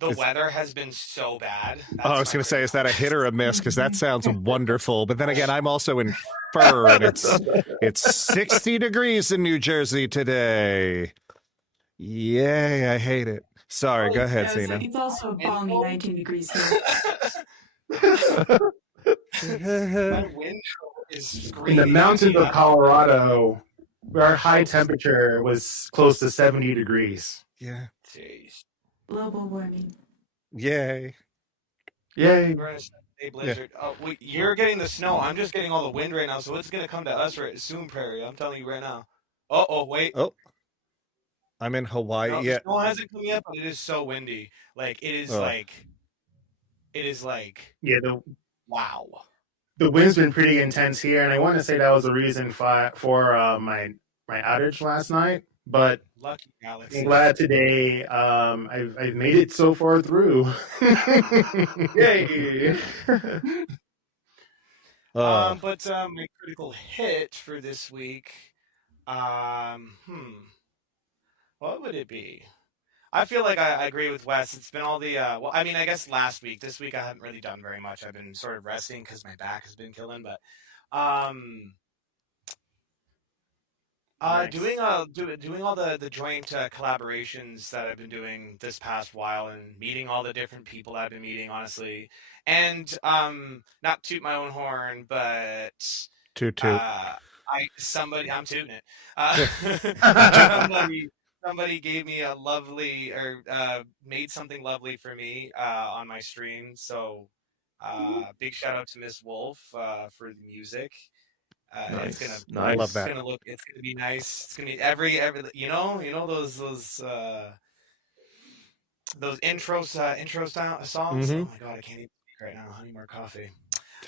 The weather has been so bad. I was going to say, is that a hit or a miss? Because that sounds wonderful. But then again, I'm also in fur, and it's 60 degrees in New Jersey today. Yay, I hate it. Sorry, go ahead, Zena. It's also balmy 19 degrees here. My window is screaming. In the mountains of Colorado, our high temperature was close to 70 degrees. Yeah. Jeez. Global warming. Yay. Yay. We're in a blizzard. Oh, wait, you're getting the snow. I'm just getting all the wind right now, so it's gonna come to us right soon, Prairie. I'm telling you right now. Oh, wait. Oh. I'm in Hawaii. No, Yeah. the snow hasn't come yet, but it is so windy. Like it is Oh. like Yeah, wow. the wind's been pretty intense here, and I want to say that was the reason for my outage last night. But Lucky Galaxy. I'm glad today I've made it so far through. Yay. But my critical hit for this week, what would it be? I feel like I agree with Wes. It's been all the well, I mean, I guess last week. This week I haven't really done very much. I've been sort of resting because my back has been killing. But Nice. doing all the joint collaborations that I've been doing this past while, and meeting all the different people I've been meeting, honestly, and not toot my own horn, but Toot. I'm tooting it. Somebody gave me a lovely, or made something lovely for me on my stream. So big shout out to Miss Wolf for the music. Nice. It's gonna, I love it's that. gonna look, it's gonna be nice. It's gonna be every you know those intro songs. Mhm. Oh my god, I can't even speak right now. I need more coffee.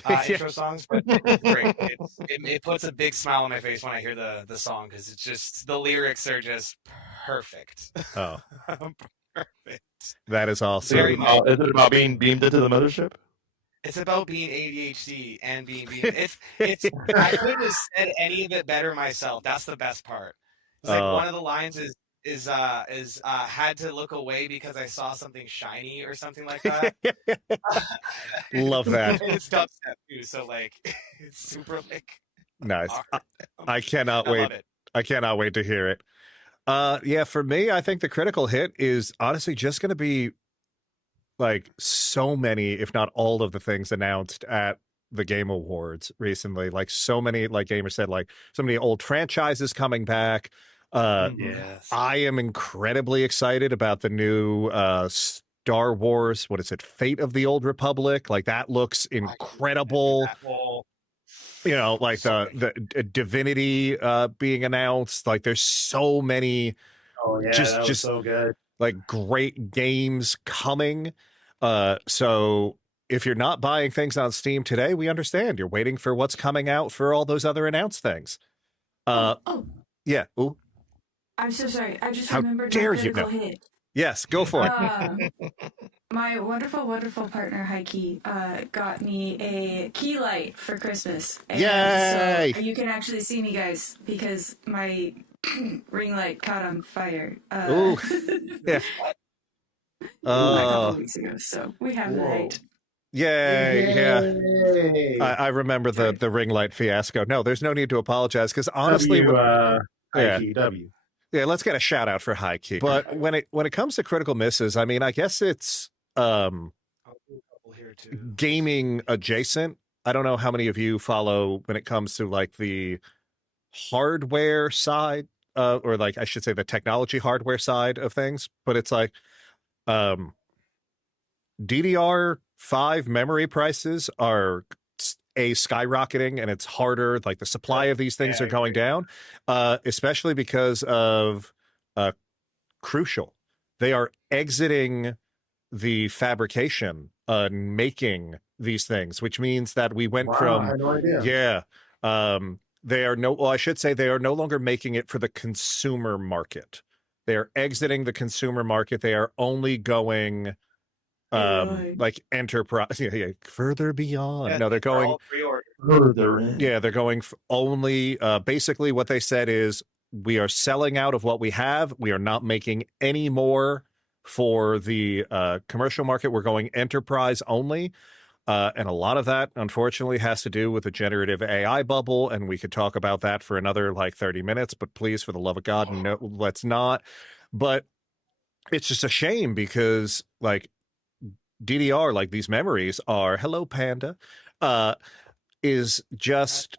Intro songs, but great. It puts a big smile on my face when I hear the song, because it's just, the lyrics are just perfect. Oh, Perfect. that is awesome. Very much. Is it about being beamed into the mothership? It's about being ADHD and being it's I couldn't have said any of it better myself. That's the best part. It's like one of the lines is had to look away because I saw something shiny or something like that. Love that. And it's dubstep too, so like it's super like Nice. awkward. I cannot I wait. love it. I cannot wait to hear it. Yeah, for me, I think the critical hit is honestly just going to be like so many, if not all of the things announced at the Game Awards recently. Like so many, like Gamer said, like so many old franchises coming back. Yes. I am incredibly excited about the new Star Wars. What is it? Fate of the Old Republic. Like that looks incredible. You know, like the Divinity being announced. Like there's so many. Oh yeah, that was so good. Like great games coming. So if you're not buying things on Steam today, we understand. You're waiting for what's coming out for all those other announced things. Yeah. Ooh. I'm so sorry. I just How remembered dare my you critical know? hit. Yes, go for it. My wonderful, wonderful partner, Heike, got me a key light for Christmas. And Yay! So you can actually see me, guys, because my ring light caught on fire. Ooh. Yeah. A couple weeks ago, so we have the light. Yay! Yeah. I remember the ring light fiasco. No, there's no need to apologize because honestly, yeah, let's get a shout out for High Key. But when it comes to critical misses, I mean, I guess it's gaming adjacent. I don't know how many of you follow when it comes to like the hardware side, or like I should say the technology hardware side of things. But it's like DDR5 memory prices are skyrocketing, and it's harder. Like the supply of these things are going down, especially because of Crucial. They are exiting the fabrication and making these things, which means that we went from I had no idea. they are I should say they are no longer making it for the consumer market. They are exiting the consumer market. They are only going like enterprise, further beyond. No, they're going further in. Yeah, they're going only basically what they said is we are selling out of what we have. We are not making any more for the commercial market. We're going enterprise only. And a lot of that, unfortunately, has to do with the generative AI bubble. And we could talk about that for another like 30 minutes. But please, for the love of God, no, let's not. But it's just a shame because like DDR, like these memories are, hello, Panda, is just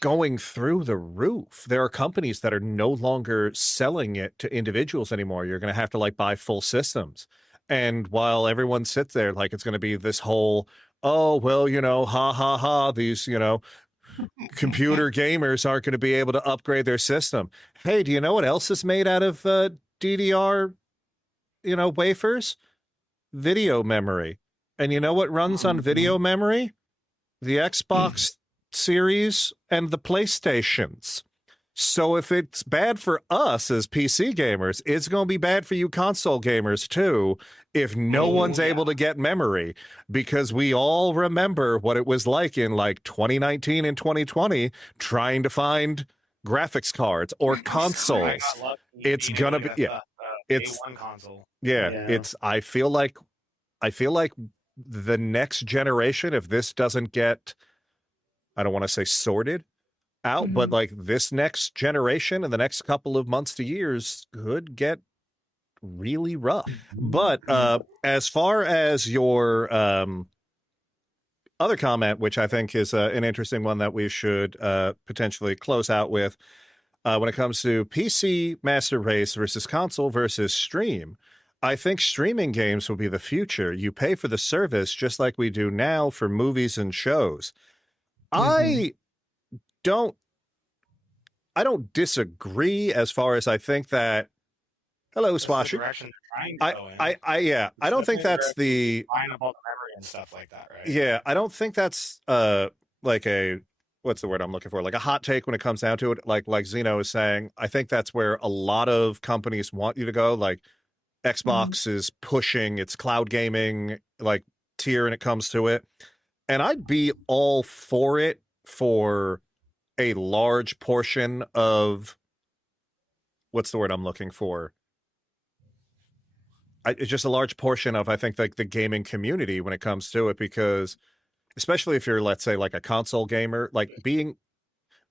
going through the roof. There are companies that are no longer selling it to individuals anymore. You're going to have to like buy full systems. And while everyone sits there like it's going to be this whole, oh, well, you know, ha ha ha, these, you know, computer gamers aren't going to be able to upgrade their system. Hey, do you know what else is made out of DDR, you know, wafers? Video memory. And you know what runs on video memory? The Xbox Series and the PlayStations. So if it's bad for us as PC gamers, it's going to be bad for you console gamers too if no one's able to get memory, because we all remember what it was like in like 2019 and 2020 trying to find graphics cards or consoles. It's gonna be it's one console. It's I feel like the next generation, if this doesn't get, I don't want to say sorted out, but like this next generation in the next couple of months to years could get really rough. But as far as your other comment, which I think is an interesting one that we should potentially close out with, when it comes to PC master race versus console versus stream, I think streaming games will be the future. You pay for the service just like we do now for movies and shows. I don't disagree as far as I think that. Hello, Swashy. I don't think that's the line about the memory and stuff like that, right? Yeah, I don't think that's like a, what's the word I'm looking for? Like a hot take when it comes down to it. Like Zeno is saying, I think that's where a lot of companies want you to go. Like Xbox is pushing its cloud gaming like tier when it comes to it. And I'd be all for it for a large portion of, what's the word I'm looking for? It's just a large portion of, I think, like the gaming community when it comes to it, because especially if you're, let's say, like a console gamer, like being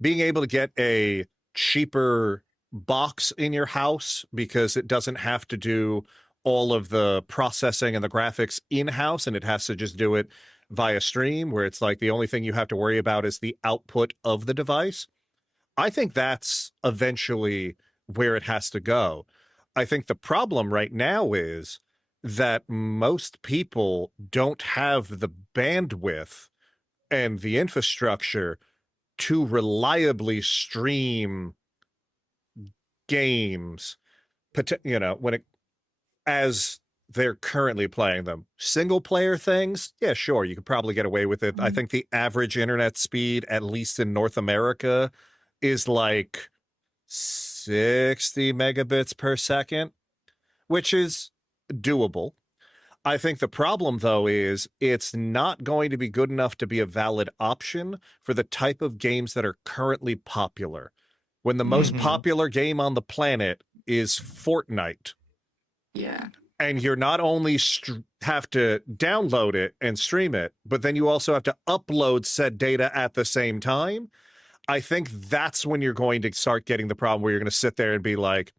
able to get a cheaper box in your house because it doesn't have to do all of the processing and the graphics in-house, and it has to just do it via stream, where it's like the only thing you have to worry about is the output of the device. I think that's eventually where it has to go. I think the problem right now is that most people don't have the bandwidth and the infrastructure to reliably stream games, you know, when it, as they're currently playing them. Single player things, yeah, sure, you could probably get away with it. I think the average internet speed, at least in North America, is like 60 megabits per second, which is doable. I think the problem, though, is it's not going to be good enough to be a valid option for the type of games that are currently popular. When the most popular game on the planet is Fortnite. Yeah. And you're not only have to download it and stream it, but then you also have to upload said data at the same time. I think that's when you're going to start getting the problem where you're going to sit there and be like,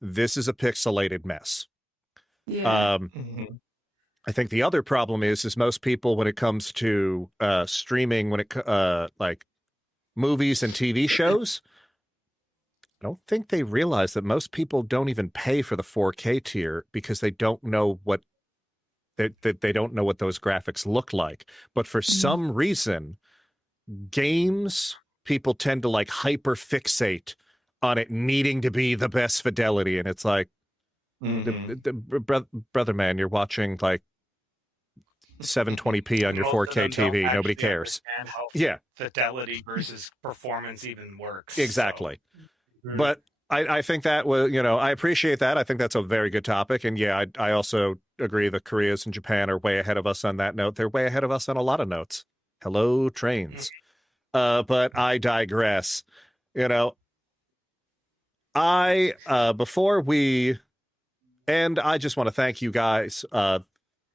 this is a pixelated mess. Yeah. I think the other problem is most people, when it comes to streaming, when it like movies and TV shows, I don't think they realize that most people don't even pay for the 4K tier because they don't know what they don't know what those graphics look like. But for some reason, games, people tend to like hyper fixate on it needing to be the best fidelity, and it's like, brother man, you're watching like 720p on your 4K TV. Nobody cares. Yeah, fidelity versus performance even works. Exactly. So. But I think that was, you know, I appreciate that. I think that's a very good topic. And yeah, I also agree that Korea's and Japan are way ahead of us on that note. They're way ahead of us on a lot of notes. Hello, trains. But I digress. You know, before we end, I just want to thank you guys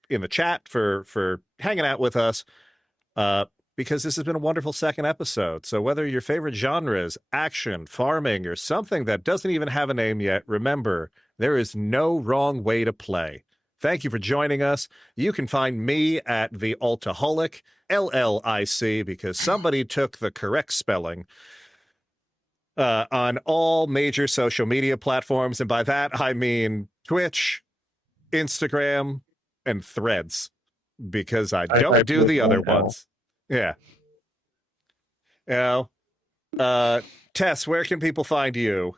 in the chat for hanging out with us, because this has been a wonderful second episode. So whether your favorite genre is action, farming, or something that doesn't even have a name yet, remember, there is no wrong way to play. Thank you for joining us. You can find me at the Altohollic, LLIC, because somebody took the correct spelling, on all major social media platforms. And by that, I mean Twitch, Instagram, and Threads, because I don't do the other ones. Yeah. You know, Tess, where can people find you?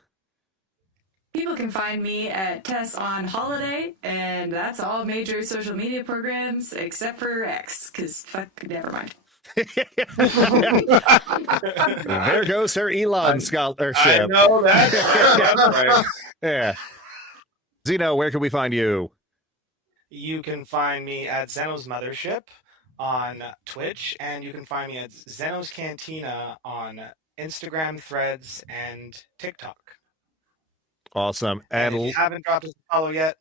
People can find me at TessOnHoliday, and that's all major social media programs except for X, because fuck, never mind. There goes her Elon scholarship. I know that. That's right. Yeah. Zeno, where can we find you? You can find me at XenosMothership on Twitch, and you can find me at Xenos Cantina on Instagram, Threads, and TikTok. Awesome. And if you haven't dropped us a follow yet,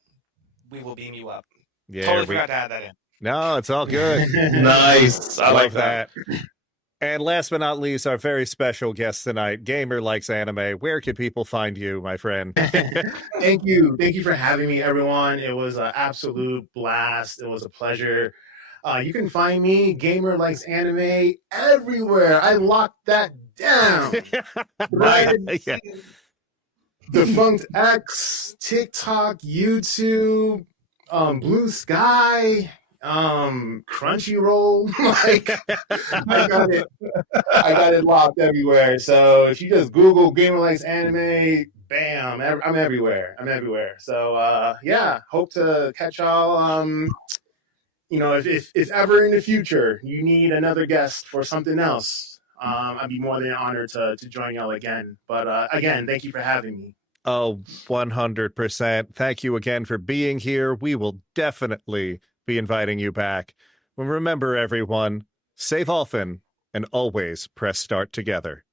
we will beam you up. Yeah, Totally forgot to add that in. No, it's all good. Nice. I like that. And last but not least, our very special guest tonight, Gamerlikesanime. Where can people find you, my friend? Thank you. Thank you for having me, everyone. It was an absolute blast. It was a pleasure. You can find me, Gamerlikesanime, everywhere. I locked that down. Right? Yeah. Defunct X, TikTok, YouTube, Blue Sky, Crunchyroll. Like, I got it locked everywhere. So if you just Google Gamerlikesanime, bam, I'm everywhere. So yeah, hope to catch y'all. If ever in the future you need another guest for something else, I'd be more than honored to join y'all again. But again, thank you for having me. Oh, 100%. Thank you again for being here. We will definitely be inviting you back. Remember, everyone, save often and always press start together.